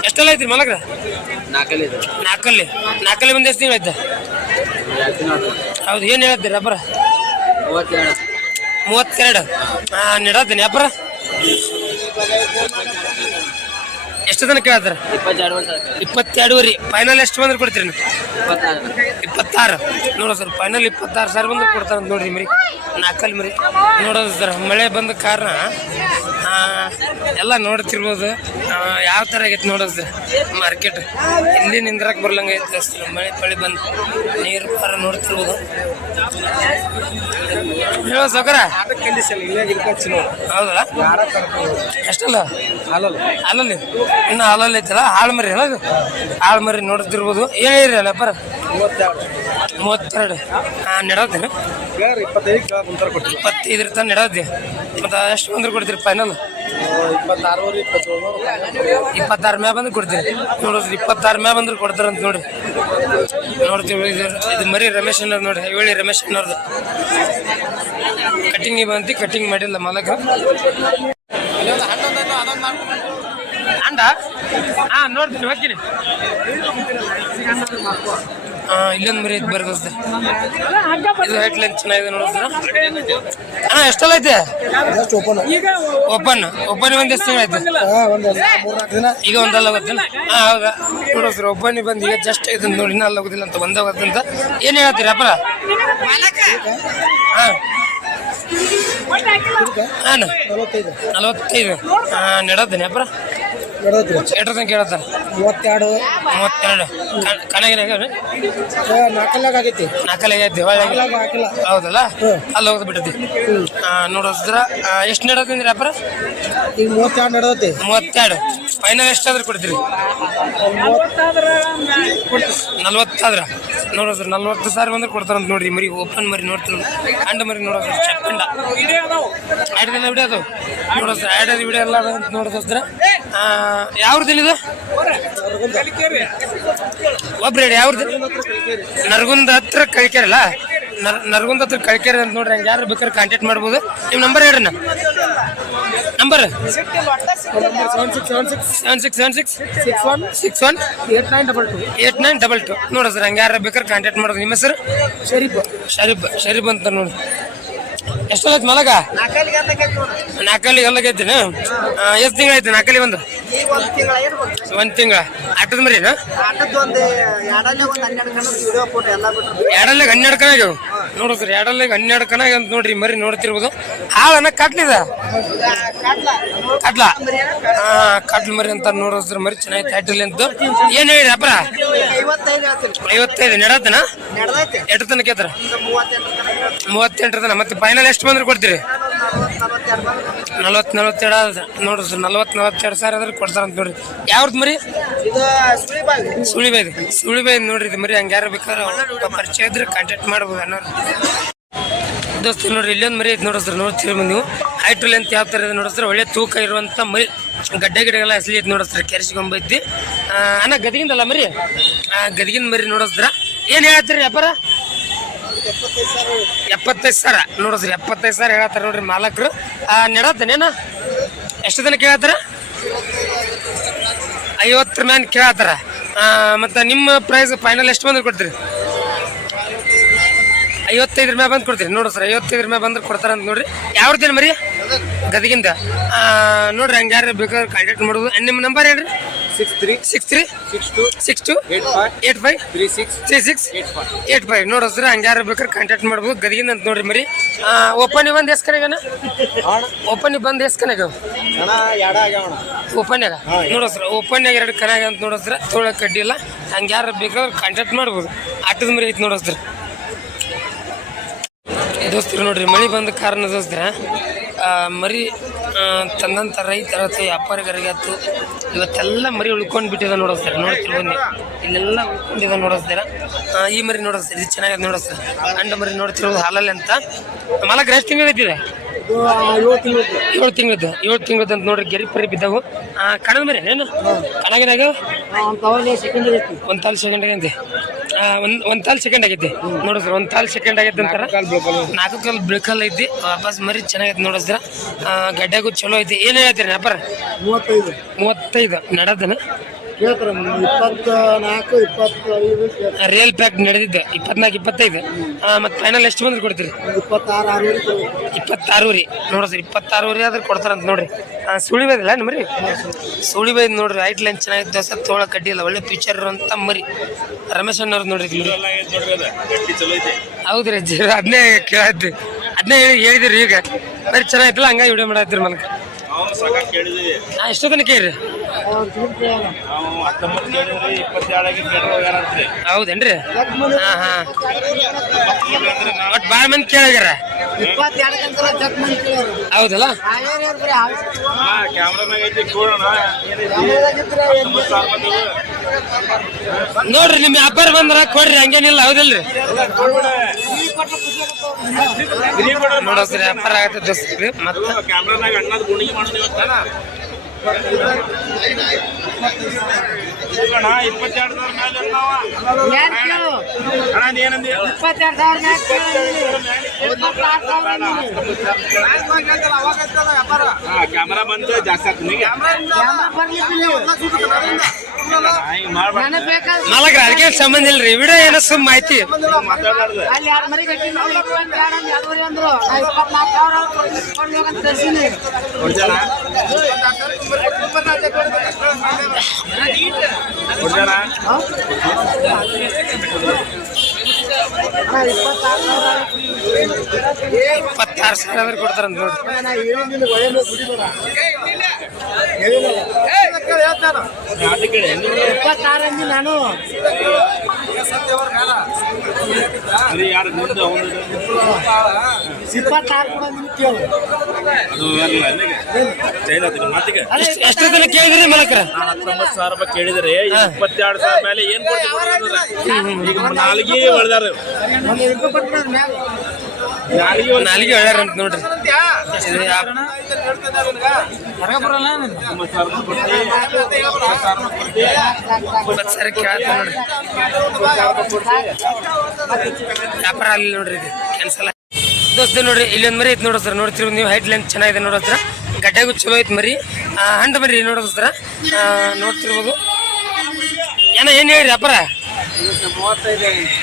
ಎಷ್ಟೆಲ್ಲ ಐತ್ರಿ ಮಲಗ್ರ? ನಾಕಲ್ಲಿ ನಾಕಲ್ಲಿ ನಾಲ್ಕಲ್ಲಿ. ಬಂದು ಎಷ್ಟು ದಿನ ಐತೆ ಹೌದು ಏನು ಹೇಳತ್ತೀರಿ ಅಪ್ಪರ ಮೂವತ್ತೆರಡು. ಮೂವತ್ತೆರಡು. ಹಾಂ ನೆಡೋತೀನಿ ವ್ಯಾಪಾರ ಎಷ್ಟು ತನಕ ಕೇಳತ್ತಾರ. ಇಪ್ಪತ್ತೆರಡುವರೆ. ಫೈನಲ್ ಎಷ್ಟು ಬಂದ್ರೆ ಕೊಡ್ತೀರಿ ನೀವು? ಇಪ್ಪತ್ತಾರು. ಇಪ್ಪತ್ತಾರು. ನೋಡೋ ಸರ್ ಫೈನಲ್ ಇಪ್ಪತ್ತಾರು ಸಾವಿರ ಬಂದು ಕೊಡ್ತಾರೆ ನೋಡ್ರಿ ಮರಿ. ನಾಲ್ಕಲ್ಲಿ ಮರಿ. ನೋಡೋದು ಸರ್, ಮಳೆ ಬಂದ ಕಾರಣ ಎಲ್ಲ ನೋಡ್ತಿರ್ಬೋದು. ಯಾವ ಥರ ಆಗೈತೆ ನೋಡೋದು ಸರ್ ಮಾರ್ಕೆಟ್ ಇಲ್ಲಿ ನಿಂದ್ರಕ್ಕೆ ಬರ್ಲಂಗೆ ಐತೆ ಸರ್, ಮಳೆ ಪಳಿ ಬಂದು ನೀರು ಪಾರ ನೋಡ್ತಿರ್ಬೋದು. ಸೌಕರ ಹೌದಲ್ಲ ಎಷ್ಟಲ್ಲ? ಹಾಲಲ್ಲಿ. ಇನ್ನು ಹಾಲಲ್ಲಿ ಐತಲ್ಲ, ಹಾಳು ಮರಿ ಅಲ್ಲ ಹಾಳು ಮರಿ ನೋಡ್ತಿರ್ಬೋದು. ಇರಲ್ಲ ಬರ ಮೂವತ್ತೆರಡು. ಹಾಂ ನೆಡೋದೇನು? ಇಪ್ಪತ್ತೈದರ ತನಕ ನೆಡೋದೆ. ಮತ್ತು ಎಷ್ಟು ಬಂದ್ರೆ ಕೊಡ್ತೀರಿ ಫೈನಲ್ ಇಪ್ಪತ್ತಾರು ಮ್ಯಾ ಬಂದ್ರೆ ಕೊಡ್ತೀರಿ. ನೋಡಿದ್ರಿ ಇಪ್ಪತ್ತಾರು ಮ್ಯಾ ಬಂದ್ರೆ ಕೊಡ್ತಾರಂತ ನೋಡ್ರಿ. ನೋಡ್ತೀವಿ ಇದು ಇದು ಮರಿ ರಮೇಶ್ ಅನ್ನೋದು ನೋಡಿ ಹೇಳಿ ರಮೇಶ್ ಅನ್ನೋರ್ದು. ಕಟಿಂಗ್ ಬಂತಿ ಕಟಿಂಗ್ ಮಾಡಿಲ್ಲ ಮಲಕ. ಅಂಡ ಹಾ ನೋಡ್ತೀನಿ ಹೋಗ್ತೀನಿ. ಇಲ್ಲೊಂದು ಮರಿ ಐತೆ ಬರ್ರಿ ಇದು ಹೈಟ್ ಲೆಂತ್ ಚೆನ್ನಾಗಿದೆ ನೋಡಿದ್ರ ಅಣ್ಣ ಎಷ್ಟೆಲ್ಲ ಐತೆ? ಓಪನ್ ಓಪನ್ ಓಪನ್ ಒಂದು ಎಷ್ಟು ತಿಂಗಳು ದಿನ ಈಗ ಒಂದಲ್ಲ ಗೊತ್ತಿಲ್ಲ ಹಾಂ ಹೌದಾ. ನೋಡು ಸರ್ ಒಬ್ಬನಿ ಬಂದು ಈಗ ಜಸ್ಟ್ ಇದನ್ನ ನೋಡಿ ಇನ್ನೂ ಅಲ್ಲ ಹೋಗುದಿಲ್ಲ ಅಂತ ಒಂದೇ ಹೋಗುತ್ತೆ ಅಂತ. ಏನು ಹೇಳ್ತೀರಿ ಅಪ್ಪರ? ಹಾಂ. ಹಾಂ ನಲವತ್ತೈದು ನಲವತ್ತೈದು. ಹಾಂ ನೆಡೋದೇನೆ ಅಪ್ಪರ? ತನಕ ಕೇಳತ್ತಾರ ಮೂವತ್ತೆರಡು. ಮೂವತ್ತೆರಡು. ಕಣಗಿನಾಗ ನಾಲ್ಕಲ್ಲಾಗ ಆಗೈತಿ. ನಾಲ್ಕಲ್ಲಿಗೆ ಐತಿ ಹಾಕಿಲ್ಲ. ಹೌದಲ್ಲ. ಅಲ್ಲಿ ಹೋಗೋದು ಬಿಟ್ಟೈತಿ ನೋಡೋದ್ರ ಎಷ್ಟು ನೆಡೋದಿಂದ್ರಿ ಅಪ್ಪರ ಈಗ ಮೂವತ್ತೆರಡು ನಡೆದೈತಿ. ಮೂವತ್ತೆರಡು. ಫೈನಲ್ ಎಷ್ಟಾದ್ರೂ ಕೊಡ್ತೀರಿ? ನಲ್ವತ್ತಾದ್ರ? ನೋಡೋದ್ರ ನಲ್ವತ್ತು ಸಾವಿರ ಬಂದ್ರೆ ಕೊಡ್ತಾರಂತ ನೋಡ್ರಿ. ಮರಿ ಓಪನ್ ಮರಿ ನೋಡ್ತೀನಿ ಅಂಡ ಮರಿ ನೋಡೋದ್ರ ಚಕ್ಕಂಡ ಆಡ್ದೆಲ್ಲ ವಿಡಿಯೋ ಅದು. ನೋಡೋದ್ರ ಆಡೋದು ವಿಡಿಯೋ ಎಲ್ಲ ಅಂತ ನೋಡೋದ್ರ ಯಾವ್ದು ಇದು ಒಬ್ರು ಹೇಳಿ ಯಾವ್ದು ನರಗುಂದ ಹತ್ರ ಕಳಿಕೆರಲ್ಲ? ನರ್, ನರಗುಂದ ಹತ್ರ ಕಳಿಕೆರೆ ಅಂತ ನೋಡ್ರಿ, ಹಂಗೆ ಯಾರು ಬೇಕಾದ್ರೆ ಕಾಂಟ್ಯಾಕ್ಟ್ ಮಾಡ್ಬೋದು. ನಿಮ್ಮ ನಂಬರ್ ಹೇಳ್ರಿ ನಾ. Number seven six seven six seven six six six one six one eight nine double two eight nine double two ನೋಡು ಸರ್ ಹಂಗೆ ಯಾರು ಬೇಕಾದ್ರೆ ಕಾಂಟ್ಯಾಕ್ಟ್ ಮಾಡೋದು. ನಿಮ್ಮ ಹೆಸರು? ಶರೀಫ್. ಶರೀಫ್. ಶರೀಫ್ ಅಂತ ನೋಡಿ ಎಷ್ಟೊತ್ತು ಮಲಗ? ನಾಲ್ಕಲ್ಲಿ ಗೆದ್ದೀನಿ ಎಷ್ಟು ತಿಂಗಳ ಐತಿ ನಾಲ್ಕಲ್ಲಿ ಒಂದು ಒಂದ್ ತಿಂಗಳ. ಆಟದ ಮರಿನಾ ಎರಡಲ್ಲೇ ಹನ್ನೆರಡು ಕನಾಗ ಆಗ್ಯಾವ. ನೋಡಿದ್ರಿ ಸರ್ ಎರಡಲ್ಲಾಗ ಹನ್ನೆರಡು ಆಗ್ಯಾವ ಅಂತ ನೋಡ್ರಿ ಮರಿ ನೋಡ್ತಿರ್ಬೋದು. ಹಾಳನ್ನ ಕಟ್ಲಿದ ಕಟ್ಲ. ಕಟ್ಲ ಮರಿ ಅಂತ ನೋಡಿದ್ರಿ ಮರಿ ಚೆನ್ನಾಗಿ ಕಟ್ಲಿ ಅಂತ. ಏನು ಹೇಳಿ ಅಪ್ರ? ಐವತ್ತೈದು ನಡತನ? ಎಟ್ ತನಕ ಮೂವತ್ತೆಂಟರ ತನಕ ಮತ್ತೆ ಫೈನಲ್ ಎಷ್ಟು? ಬಂದ್ರೆ ಕೊಡ್ತೀರಿ? ನಲವತ್ತು ನಲವತ್ತೆರಡು ನೋಡ್ರಿ ಸರ್, ನಲ್ವತ್ತು ನಲ್ವತ್ತೆರಡು ಸಾವಿರ ಆದ್ರೆ ಕೊಡ್ತಾರಂತ ನೋಡ್ರಿ. ಯಾವ್ದು ಮರಿ? ಸುಳಿಬೈದು ಸುಳಿಬೈದು ನೋಡ್ರಿ ಮರಿ ಹಂಗೆ ಯಾರು ಬೇಕಾದ್ರೆ ಪರಿಚಯ ಇದ್ರೆ ಕಾಂಟ್ಯಾಕ್ಟ್ ಮಾಡ್ಬೋದು ಅನ್ನೋರು. ದೋಸ್ತ, ನೋಡ್ರಿ, ಇಲ್ಲೊಂದು ಮರಿ ಐತೆ ಸರ್, ನೋಡ್ತೀರಿ ನೀವು. ಹೈಟ್ರಲ್ಲಿ ಅಂತ ಯಾವ ಥರ ಇದೆ ನೋಡ್ರಿ ಸರ್, ಒಳ್ಳೆ ತೂಕ ಇರುವಂಥ ಮರಿ. ಗಡ್ಡೆ ಗಿಡಗಳ ಹೆಸಲಿ ಐತೆ ನೋಡ್ರಿ ಸರ್ ಕೆರೆಸಿಕೊಂಬೈತಿ ಅಣ್ಣ, ಗದಗಿಂದಲ್ಲ ಮರಿ? ಗದಗಿನ ಮರಿ ನೋಡಿಸ್ರ ಏನು ಹೇಳ್ತೀರಿ ವ್ಯಾಪಾರ? ಎಪ್ಪತ್ತೈದು ಸಾವಿರ ನೋಡಿಸ್ರಿ ಎಪ್ಪತ್ತೈದು ಸಾವಿರ. ಹೇಳತ್ತಾರ ನೋಡ್ರಿ ಮಾಲಕರು. ನೆಡತ್ತೇನೇನ? ಎಷ್ಟು ದಿನ ಕೇಳತ್ತಾರ? ಐವತ್ತರ ಮ್ಯಾನ್ ಕೇಳತ್ತಾರ. ಮತ್ತು ನಿಮ್ಮ ಪ್ರೈಸ್ ಫೈನಲ್ ಎಷ್ಟು ಬಂದ್ರೆ ಕೊಡ್ತೀರಿ? ಐವತ್ತೈದ್ರ ಮ್ಯಾಗ ಬಂದು ಕೊಡ್ತೀರಿ. ನೋಡ್ರಿ ಸರ್, ಐವತ್ತೈದ್ರ ಮ್ಯಾಗ ಬಂದ್ರೆ ಕೊಡ್ತಾರ ಅಂತ ನೋಡ್ರಿ. ಯಾವ ದಿನ ಮರಿ? ಗದಗಿಂದ. ನೋಡ್ರಿ ಹಂಗೆ ಯಾರು ಬೇಕಾದ್ರೆ ಕಾಂಟ್ಯಾಕ್ಟ್ ಮಾಡೋದು. ನಿಮ್ಮ ನಂಬರ್ ಹೇಳ್ರಿ six three six three six two six two eight five eight five three six three six eight five eight five ನೋಡ್ರಿ ಸರ್ ಹಂಗೆ ಯಾರು ಬೇಕಾದ್ರೆ ಕಾಂಟ್ಯಾಕ್ಟ್ ಮಾಡ್ಬೋದು. ಗದಗಿಂದ ಅಂತ ನೋಡ್ರಿ ಮರಿ. ಓಪನ್ ಬಂದು ಎಷ್ಟು ಕನೆಗನ ಓಪನ್ ಬಂದು ಎಷ್ಟು ಕನೆಗ ಓಪನ್ಯಾಗ ನೋಡೋ ಸರ್ ಓಪನ್ಯಾಗ ಎರಡು ಕನಾಗ ಅಂತ ನೋಡೋ ಸರ್ ತೋಳ ಕಡ್ಡಿ ಇಲ್ಲ. ಹಂಗೆ ಬೇಕಾದ್ರೆ ಕಾಂಟ್ಯಾಕ್ಟ್ ಮಾಡ್ಬೋದು. ಆಟದ ಮರಿ ಐತೆ ನೋಡೋ ಸರ್ ದೋಸ್ತರು ನೋಡ್ರಿ ಮಳೆ ಬಂದ ಕಾರಣ ದೋಸ್ತರ ಮರಿ ತಂದಂಥ ರೈತರ ಹತ್ತು ಇವತ್ತೆಲ್ಲ ಮರಿ ಉಳ್ಕೊಂಡು ಬಿಟ್ಟಿದೆ ನೋಡೋದು ಸರ್. ನೋಡ್ತೀರಿ ಬನ್ನಿ. ಇಲ್ಲೆಲ್ಲ ಉಳ್ಕೊಂಡಿದೆ ನೋಡಿಸ್ತೀರ ಈ ಮರಿ ನೋಡೋಸ್ತಾರೆ ಇದು ಚೆನ್ನಾಗಿದೆ ಸರ್. ಅಂಡ ಮರಿ ನೋಡ್ತಿರೋದು ಹಾಲಲ್ಲಿ ಅಂತ. ಮಲಗ್ರ ಎಷ್ಟು ತಿಂಗಳು ಏಳು ತಿಂಗಳು ಏಳು ತಿಂಗಳದ್ದು. ಏಳು ತಿಂಗಳದ್ದು ಅಂತ ನೋಡ್ರಿ ಗೆರಿ ಪರಿ ಬಿದ್ದವು. ಕಣದ ಮರಿ ಏನು? ಕಣಗಿನಾಗ? ಒಂದು ತಾಲು ಸೆಕೆಂಡ್ ಆಗೈತೆ ಒಂದು ಒಂದು ತಾಲು ಸೆಕೆಂಡ್ ಆಗೈತಿ. ನೋಡು ಸರ್ ಒಂದು ತಾಲು ಸೆಕೆಂಡ್ ಆಗೈತೆ ಅಂತಾರ. ನಾಲ್ಕು ಕಾಲು ಬ್ರೇಕಲ್ ಐತಿ. ವಾಪಸ್ ಮರಿ ಚೆನ್ನಾಗೈತೆ ಸರ್. ಗಡ್ಡೆಗೂ ಚಲೋ ಐತಿ. ಏನು ಹೇಳ್ತೀರಿ ವ್ಯಾಪಾರ ಮೂವತ್ತೈದು. ಮೂವತ್ತೈದು. ನಡದನ? ಇಪ್ಪತ್ತ ನಾಲ್ಕು ಇಪ್ಪತ್ತೈದು ರಿಯಲ್ ಪ್ಯಾಕ್ ನಡೆದಿದ್ದು ಇಪ್ಪತ್ನಾಲ್ಕು ಇಪ್ಪತ್ತೈದು. ಮತ್ತೆ ಫೈನಲ್ ಎಷ್ಟು ಬಂದ್ರೆ ಕೊಡ್ತೀರಿ? ಇಪ್ಪತ್ತಾರು ಆರು ಇಪ್ಪತ್ತಾರು ರೀ ನೋಡ್ರಿ ಸರ್ ಇಪ್ಪತ್ತಾರು ರೀ ಆದ್ರೆ ಕೊಡ್ತಾರಂತ ನೋಡ್ರಿ. ಸುಳಿ ಬೈದಿಲ್ಲ ಮರಿ? ಸುಳಿ ಬೈದ್ ನೋಡ್ರಿ ಹೈಟ್ ಲೈನ್ ಚೆನ್ನಾಗಿತ್ತು ದೋಸೆ ತೋಳ ಕಡ್ಡಿ ಇಲ್ಲ ಒಳ್ಳೆ ಪಿಕ್ಚರ್ ಅಂತ ಮರಿ. ರಮೇಶ್ ಅಣ್ಣವ್ರ ಐತೆ ನೋಡ್ರಿ ಹೌದ್ರಿ ಜೀರ ಅದನ್ನೇ ಕೇಳತ್ತಿ ಅದನ್ನೇ ಹೇಳಿದಿರಿ ಈಗ. ಬರೀ ಚೆನ್ನಾಗಿತ್ತಲ್ಲ ಹಂಗಾಗಿ ವಿಡಿಯೋ ಮಾಡಿದ್ರಿ ಮನಕ. ಅವನು ಸಾಕಾಗಿ ಕೇಳಿದ್ವಿ. ನಾ ಎಷ್ಟೋ ತನಕ ಕೇಳ್ರಿ? ನಾವು ಹತ್ತೊಂಬತ್ತು ಕೇಳಿದ್ರಿ ಇಪ್ಪತ್ತೆರಡಾಗಿ ಕೇಳ್ರಿ ಹೋಗ್ಯಾರ ಅಂತ್ರಿ. ಹೌದೇನ್ರಿ? ಹಾಂ ಹಾಂ. ಮಂದಿ ಮಾಡಿ ಕೇಳೋರು ಹೌದಲ್ಲ? ಹಾ ಕ್ಯಾಮ್ರಾನಾಗ ಐತಿ ನೋಡೋಣ ನೋಡ್ರಿ ನಿಮ್ಮ ವ್ಯಾಪಾರ ಬಂದ್ರ ಕೊಡ್ರಿ ಹಂಗೇನಿಲ್ಲ ಹೌದಿಲ್ರಿ? ವ್ಯಾಪಾರ ಆಗತ್ತೆ ಮತ್ತೆ ಅಣ್ಣ ಇಪ್ಪತ್ತೆರಡು ಸಾವಿರ ಮೇಲೆ ಅಣ್ಣ ಇಪ್ಪತ್ತೆರಡು ಸಾವಿರ ಕ್ಯಾಮ್ರಾ ಬಂದು ಜಾಸ್ತಿ ಆಗ್ತದೆ ಮಾಲಕ್ರ ಅದಕ್ಕೆ ಸಂಬಂಧ ಇಲ್ರಿ. ವಿಡಿಯೋ ಏನೋ ಸುಮ್ ಮಾಹಿತಿ. ಮಾತಾಡ್ಬಾರ್ದು. ಇಪ್ಪತ್ತಾರು ಸಾವಿರ ಅಂದ್ರೆ ಕೊಡ್ತಾರಂತ ನೋಡಿ. ನಾನು. ಎಷ್ಟು ದಿನ ಕೇಳಿದ್ರಿ ಮಾಲಕ್ರ? ಹತ್ತೊಂಬತ್ತು ಸಾವಿರ ರೂಪಾಯಿ ಕೇಳಿದರೆ ಇಪ್ಪತ್ತೆರಡು ಸಾವಿರ ಮೇಲೆ ಏನ್ ಕೊಡ್ತೀವಿ ಈಗ ನಾಲ್ಗೆ ಹೊಳ್ದಾರ ಒಂದು ಇಬ್ಬರು ಕೊಟ್ಟು ಮ್ಯಾಗ ನಾಲ್ಗೆ ಹೇಳ್ಯಾರಂತ ನೋಡ್ರಿ. ಇಪ್ಪತ್ತು ಸಾವಿರ ಕೇಳತ್ತ ನೋಡ್ರಿ. ವ್ಯಾಪಾರ ಅಲ್ಲಿ ನೋಡ್ರಿ ಇದು. ಕ್ಯಾನ್ಸಲ್ ದೋಸ್ತ ನೋಡ್ರಿ ಇಲ್ಲೊಂದು ಮರಿ ಐತೆ ನೋಡೋ ಸರ್. ನೋಡ್ತಿರೋ ನೀವು ಹೈಟ್ ಲೆಂತ್ ಚೆನ್ನಾಗಿದೆ ನೋಡೋ ಸರ್ ಗಡ್ಡೆಗೂ ಚಲೋ ಐತೆ ಮರಿ. ಹಂಡ ಮರಿ ನೋಡೋದು ಸರ್. ನೋಡ್ತಿರ್ಬೋದು. ಏನೋ ಏನು ಹೇಳ್ರಿ ವ್ಯಾಪಾರ?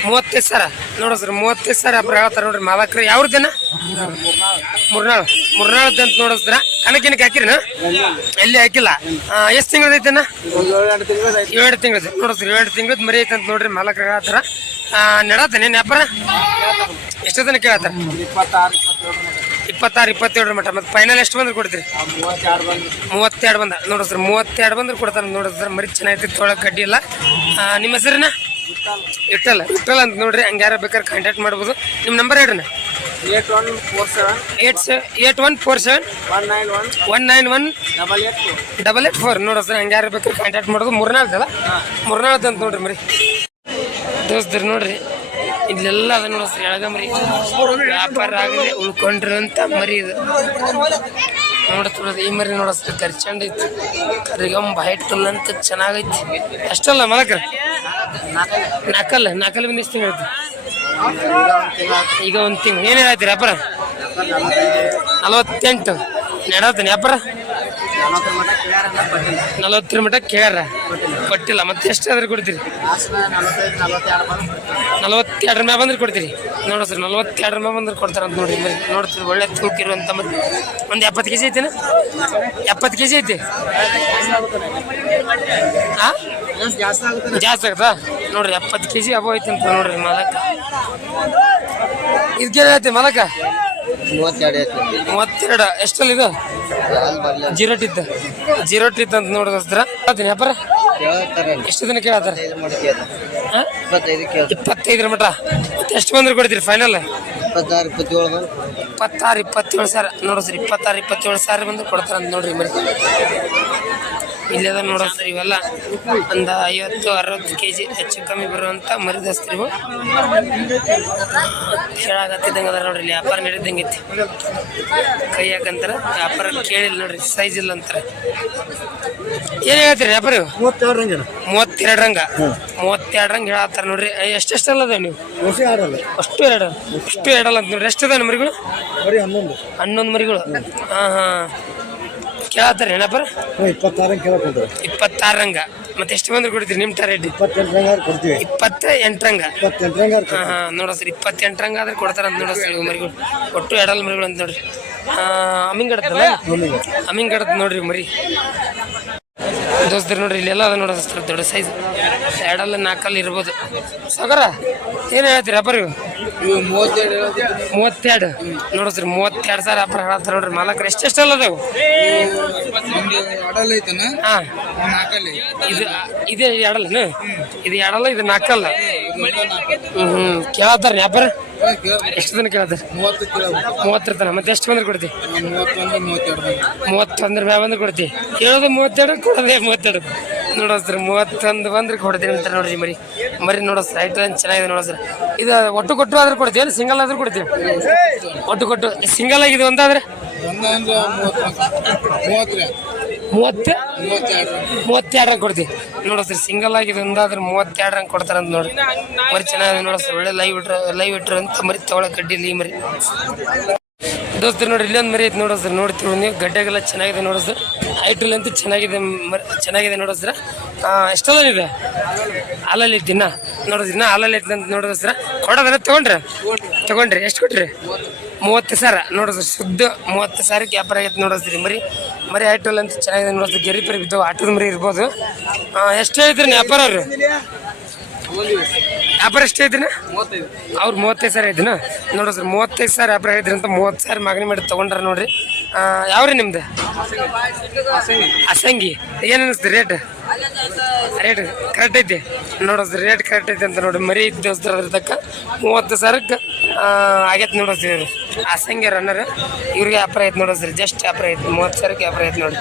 ಮೂವತ್ತೈದು ಸಾವಿರ? ನೋಡ್ರಿ ಸರ್ ಮೂವತ್ತೈದು ಸಾವಿರ ವ್ಯಾಪಾರ ಹೇಳ್ತಾರೆ ನೋಡ್ರಿ ಮಾಲಕ್ರು. ಯಾವ್ರದ್ದೇನ ಮುರ್ನಾಳ್. ಅಂತ ನೋಡಿದ್ರ ಕಣಕಿನಕ್ಕೆ ಹಾಕಿರಿನ? ಎಲ್ಲಿ ಹಾಕಿಲ್ಲ? ಎಷ್ಟು ತಿಂಗಳದೈತೆನ ಏಳು ತಿಂಗಳದ ನೋಡ್ರಿ ಸರ್ ಏಳು ತಿಂಗಳದ ಮರಿ ಐತೆ ಅಂತ ನೋಡ್ರಿ ಮಾಲಕ್ರ ಹೇಳ್ತಾರ. ನಡತಾನೆ ವ್ಯಾಪಾರ? ಎಷ್ಟು ತನಕ ಕೇಳತ್ತಾರ? ಇಪ್ಪತ್ತಾರು ಇಪ್ಪತ್ತೇಳರ ಮಟ್ಟ ಮತ್ತೆ ಫೈನಲ್ ಎಷ್ಟು ಬಂದ್ರೆ ಕೊಡ್ತೀರಿ? ಮೂವತ್ತೆರಡು ಬಂದ. ನೋಡ್ರಿ ಸರ್ ಮೂವತ್ತೆರಡು ಬಂದ್ರೆ ಕೊಡ್ತಾರೆ ನೋಡ್ರಿ ಸರ್. ಮರಿ ಚೆನ್ನಾಗೈತಿ ತೊಳಕ್ಕೆ ಕಡ್ಡಿ ಇಲ್ಲ ನಿಮ್ಮ ಹೆಸರಿನ? ಇಟ್ಟಲ್ಲ ಇಟ್ಟಲ್ಲ ಅಂತ ನೋಡ್ರಿ ಹಂಗ್ಯಾರ ಯಾರು ಬೇಕಾದ್ರೆ ಕಾಂಟ್ಯಾಕ್ಟ್ ಮಾಡ್ಬೋದು. ನಿಮ್ಮ ನಂಬರ್ ಹೇಳ್ರಿ eight one four seven one four one nine one double eight double eight four. ನೋಡ್ರಿ ಸರ್, ಹಂಗೆ ಯಾರು ಬೇಕಾದ್ರೆ ಕಾಂಟ್ಯಾಕ್ಟ್ ಮಾಡೋದು ಮೂರ್ನಾಳ್ದಲ್ಲ? ಮೂರ್ನಾಳ್ದು ಅಂತ ನೋಡ್ರಿ ಮರಿ. ದೋಸ್ತರು ನೋಡ್ರಿ, ಇಲ್ಲೆಲ್ಲ ಅದ ನೋಡ ಸರ್ ಮರಿ ವ್ಯಾಪಾರ ಆಗಲಿ ಉಳ್ಕೊಂಡಿರೋಂಥ ಮರಿ ಇದು. ನೋಡ್ತಿರೋದು ಈ ಮರಿ ನೋಡ ಸರ್ ಕರ್ಚಂಡ್ ಐತಿ. ಕರಿಗಂಬ ಅಂತ ಚೆನ್ನಾಗೈತಿ ಅಷ್ಟಲ್ಲ ಮಲಕ ನಕಲ್ ನಕಲ್ ಬಂದು ಎಷ್ಟು ತಿಂಗಳು ಈಗ ಒಂದು ತಿಂಗಳು. ಏನು ಹೇಳತ್ತೀರಿ ವ್ಯಾಪಾರ ನಲವತ್ತೆಂಟು. ನಡತ್ತೀನಿ ಅಪ್ಪರ? ನಲವತ್ತರ ಮಟ್ಟ ಕೇಳ್ಯಾರ. ಕೊಟ್ಟಿಲ್ಲ ಮತ್ತೆ ಕೊಡ್ತೀರಿ? ನಲವತ್ತೈದು ನಲವತ್ತೆರಡು ಬಂದು ನಲವತ್ತೆರಡರ ಮ್ಯಾಗ ಬಂದ್ರೆ ಕೊಡ್ತೀರಿ? ನೋಡ ಸರ್ ನಲವತ್ತೆರಡರ ಮ್ಯಾಗ ಬಂದ್ರೆ ಕೊಡ್ತಾರಂತ ನೋಡಿ ಮರಿ ನೋಡ್ತೀರಿ ಒಳ್ಳೆ ತೂಕ ಮತ್ತೆ ಮರಿ ಒಂದು ಎಪ್ಪತ್ತು ಕೆ ಜಿ ಐತೆನ? ಎಪ್ಪತ್ತು ಕೆ ಜಿ ಐತಿ ಜಾಸ್ತಿ ಆಗುತ್ತೆ? ನೋಡ್ರಿ ಎಪ್ಪತ್ತು ಕೆ ಜಿ ಅಬೋ ಐತೆ ಅಂತ ನೋಡ್ರಿ ಮಲಕ. ಇದಕ್ಕೆ ಐತಿ ಮಲಕ? ಮೂವತ್ತೆರಡು ಎಷ್ಟಲ್ಲಿ ಇದು? ಜೀರೋಟ್ ಇತ್ತು ಜೀರೋಟ್ ಅಂತ ನೋಡಿದ್ರ ಅದನ್ನ ವ್ಯಾಪಾರ? ಎಷ್ಟು ದಿನ ಕೇಳತ್ತಾರ ಇಪ್ಪತ್ತೈದರ ಮಟ ಮತ್ತೆ ಎಷ್ಟು ಬಂದ್ರೆ ಕೊಡ್ತೀರಿ ಫೈನಲ್ ಇಪ್ಪತ್ತಾರು ಇಪ್ಪತ್ತೇಳು ಬಂದು ಇಪ್ಪತ್ತಾರು ಇಪ್ಪತ್ತೇಳು ಸಾವಿರ. ನೋಡ್ರಿ ಸರ್ ಇಪ್ಪತ್ತಾರು ಇಪ್ಪತ್ತೇಳು ಸಾವಿರ ಬಂದು ಕೊಡ್ತಾರಂತ ನೋಡ್ರಿ ಮರಿ ಇಲ್ಲದ ನೋಡೋ ಸರ್ ಇವೆಲ್ಲ ಒಂದು ಐವತ್ತು ಅರವತ್ತು ಕೆ ಜಿ ಹೆಚ್ಚು ಕಮ್ಮಿ ಬರುವಂಥ ಮರಿದಸ್ತ್ರಿ ಕೇಳಾಗತ್ತಿದ್ದಂಗೆ ಅದ ನೋಡ್ರಿ ಇಲ್ಲಿ ವ್ಯಾಪಾರ ನಡೀದಂಗೆ ಐತಿ ಕೈ ಯಾಕಂತಾರೆ ವ್ಯಾಪಾರ ಕೇಳಿಲ್ಲ ನೋಡ್ರಿ ಸೈಜ್ ಇಲ್ಲ ಅಂತಾರೆ. ಏನು ಹೇಳ್ತೀರಿ ವ್ಯಾಪಾರ? ಇವು ಮೂವತ್ತೆರಡು ರಂಗ. ಮೂವತ್ತೆರಡು ರಂಗ ಹೇಳತ್ತಾರ ನೋಡ್ರಿ. ಎಷ್ಟೆಷ್ಟಲ್ಲ ಅದಾವ ನೀವು? ಅಷ್ಟು ಎರಡು. ಅಷ್ಟು ಎರಡಲ್ಲ ಅಂತ ನೋಡ್ರಿ. ಎಷ್ಟು ಅದ ಮರಿಗಳು? ಹನ್ನೊಂದು. ಹನ್ನೊಂದು ಮರಿಗಳು. ಹಾಂ ಹಾಂ. ಕೇಳತ್ತಾರ ಏನಪ್ಪ ಇಪ್ಪತ್ತಾರ ಕೇಳ್ಕೊಂಡ್ರೆ ಇಪ್ಪತ್ತಾರು ರಂಗ ಮತ್ತೆ ಎಷ್ಟು ಬಂದ್ರೆ ಕೊಡ್ತೀರಿ ನಿಮ್ಮ ಇಪ್ಪತ್ತೆಂಟು ರಂಗಾರು ಕೊಡ್ತೀವಿ. ಇಪ್ಪತ್ತ ಎಂಟು ರಂಗ ಇಪ್ಪತ್ತೆಂಟು ರಂಗಾರು ಹಾಂ ಹಾಂ ನೋಡ ಸರ್ ಇಪ್ಪತ್ತೆಂಟು ರಂಗ ಆದ್ರೆ ಕೊಡ್ತಾರ ಅಂತ ನೋಡ ಸರ್ ಮರಿಗಳು. ಒಟ್ಟು ಎಡಲ್ ಮರಿಗಳು ಅಂತ ನೋಡ್ರಿ. ಅಮ್ಮಿಂಗಡತ್ತಲ್ಲ ಅಮ್ಮಿಂಗಡತ್ ನೋಡ್ರಿ ಮರಿ. ದೋಸ್ತರು ನೋಡ್ರಿ ಇಲ್ಲೆಲ್ಲ ಅದ ನೋಡೋದು ಸರ್ ದೊಡ್ಡ ಸೈಜ್ ಎರಡಲ್ಲ ನಾಲ್ಕಲ್ಲಿ ಇರ್ಬೋದು. ಸಾಗರ ಏನು ಹೇಳ್ತೀರಿ ಅಪ್ಪ ಮೂವತ್ತೆರಡು ಮೂವತ್ತೆರಡು? ನೋಡು ಸರ್ ಮೂವತ್ತೆರಡು ಸಾವಿರ ಅಪ್ಪ ಹೇಳ್ತಾರೆ ನೋಡ್ರಿ ಮಾಲಕರು ಎಷ್ಟೆಷ್ಟಲ್ಲ ಅದಾವು ಹಾಂ. ಇದು ಇದೇ ಎರಡಲ್ಲ ಇದು ಎರಡಲ್ಲ ಇದು ನಾಲ್ಕಲ್ಲ? ಹ್ಮ್ ಹ್ಞೂ ಕೇಳತ್ತಾರ ವ್ಯಾಪಾರ ಎಷ್ಟು ದಿನ ಕಿಲೋ ಮೂವತ್ತರ ತನ. ಮತ್ತೆ ಎಷ್ಟು ಬಂದ್ರೆ ಕೊಡ್ತಿ? ಮೂವತ್ತೊಂದ್ರ ಮ್ಯಾಗ ಬಂದ್ರೆ. ಕೊಡ್ತಿ. ಕೇಳೋದು ಮೂವತ್ತೆರಡು ಕೊಡೋದೇ ಮೂವತ್ತೆರಡು. ನೋಡೋ ಸರ್ ಮೂವತ್ತೊಂದು ಬಂದ್ರೆ ಕೊಡ್ತೀನಿ ಅಂತ ನೋಡ್ರಿ ಮರಿ. ಮರಿ ನೋಡೋ ರೈಟ್ ಚೆನ್ನಾಗಿದೆ ನೋಡೋ ಸರ್. ಇದು ಒಟ್ಟು ಕೊಟ್ಟು ಆದ್ರೂ ಕೊಡ್ತೀವಿ ಸಿಂಗಲ್ ಆದ್ರೂ ಕೊಡ್ತೀವಿ? ಒಟ್ಟು ಕೊಟ್ಟು ಸಿಂಗಲ್ ಆಗಿದೆ ಒಂದಾದ್ರೆ? ಒಂದೊಂದು ಮೂವತ್ತು ಮೂವತ್ತು ಮೂವತ್ತು ಮೂವತ್ತೆರಡು. ರನ್ ಕೊಡ್ತೀವಿ. ನೋಡೋ ಸರ್ ಸಿಂಗಲ್ ಆಗಿದೆ ಒಂದಾದ್ರೆ ಮೂವತ್ತೆರಡು ರಂಗ್ ಕೊಡ್ತಾರಂತ ನೋಡಿ. ಮರಿ ಚೆನ್ನಾಗಿದೆ ನೋಡೋ ಸರ್ ಒಳ್ಳೆ ಲೈವ್ ಇಟ್ರು ಲೈವ್ ಇಟ್ರು ಅಂತ ಮರಿ ತಗೊಳಕ್ ಕಡ್ಡಿ ಈ ಮರಿ. ದೋಸ್ತರು ನೋಡಿ ಇಲ್ಲೊಂದು ಮರಿ ಐತೆ ಸರ್ ನೋಡ್ತೀವಿ ನೀವು? ಗಡ್ಡೆಗೆಲ್ಲ ಚೆನ್ನಾಗಿದೆ ನೋಡೋದ್ರ ಐಟಲ್ ಅಂತೂ ಚೆನ್ನಾಗಿದೆ ಮರಿ, ಚೆನ್ನಾಗಿದೆ ನೋಡೋದ್ರ ಎಷ್ಟೊಂದಿದೆ ಇದೆ? ಹಾಲಲ್ಲಿ ದಿನ ನೋಡೋದು ದಿನ ಅಲ್ಲಲ್ಲಿ ಐತೆ ಅಂತ ಸರ್ ಕೊಡೋದನ್ನ ತೊಗೊಂಡ್ರಿ? ತೊಗೊಂಡ್ರಿ, ಎಷ್ಟು ಕೊಟ್ರಿ? ಮೂವತ್ತು ಸಾವಿರ ಸರ್ ಶುದ್ಧ ಮೂವತ್ತು ಸಾವಿರಕ್ಕೆ ವ್ಯಾಪಾರ ಆಗೈತೆ ಸರ್ ಮರಿ. ಮರಿ ಐಟ್ರಲ್ ಅಂತ ಚೆನ್ನಾಗಿದೆ ನೋಡೋದು ಗೆರಿ ಪರಿ ಬಿದ್ದು ಆಟದ ಮರಿ ಇರ್ಬೋದು. ಎಷ್ಟು ಹೇಳ್ತೀರಿ ವ್ಯಾಪಾರ ಅವ್ರು ವ್ಯಾಪಾರ ಎಷ್ಟು ಐತಿನ ಅವ್ರು ಮೂವತ್ತೈದು ಸಾವಿರ ಐತಿನ ನೋಡ್ರಿ ಸರ್ ಮೂವತ್ತೈದು ಸಾವಿರ ವ್ಯಾಪಾರ ಅಂತ ಮೂವತ್ತು ಸಾವಿರ ಮಗನಿ ಮಾಡಿ ತೊಗೊಂಡ್ರ ನೋಡ್ರಿ. ಯಾವ್ರಿ ನಿಮ್ದು? ಅಸಂಗಿ. ಏನು ಅನಿಸ್ತು ರೇಟ್ ರೇಟ್ ಕರೆಕ್ಟ್ ಐತಿ? ನೋಡೋದು ರೇಟ್ ಕರೆಕ್ಟ್ ಐತಿ ಅಂತ ನೋಡಿ. ಮರಿ ದೋಸ್ತರ ಅದ್ರ ತಕ್ಕ ಮೂವತ್ತು ಸಾವಿರಕ್ಕೆ ಆಗೈತೆ ನೋಡೋದ್ರಿ ಅಸಂಗಿ ರನ್ನರ್ ಇವ್ರಿಗೆ ವ್ಯಾಪಾರ ಐತೆ ನೋಡೋದ್ರಿ ಜಸ್ಟ್ ವ್ಯಾಪಾರ ಐತಿ. ಮೂವತ್ತು ಸಾವಿರಕ್ಕೆ ವ್ಯಾಪಾರ ಐತೆ ನೋಡಿ.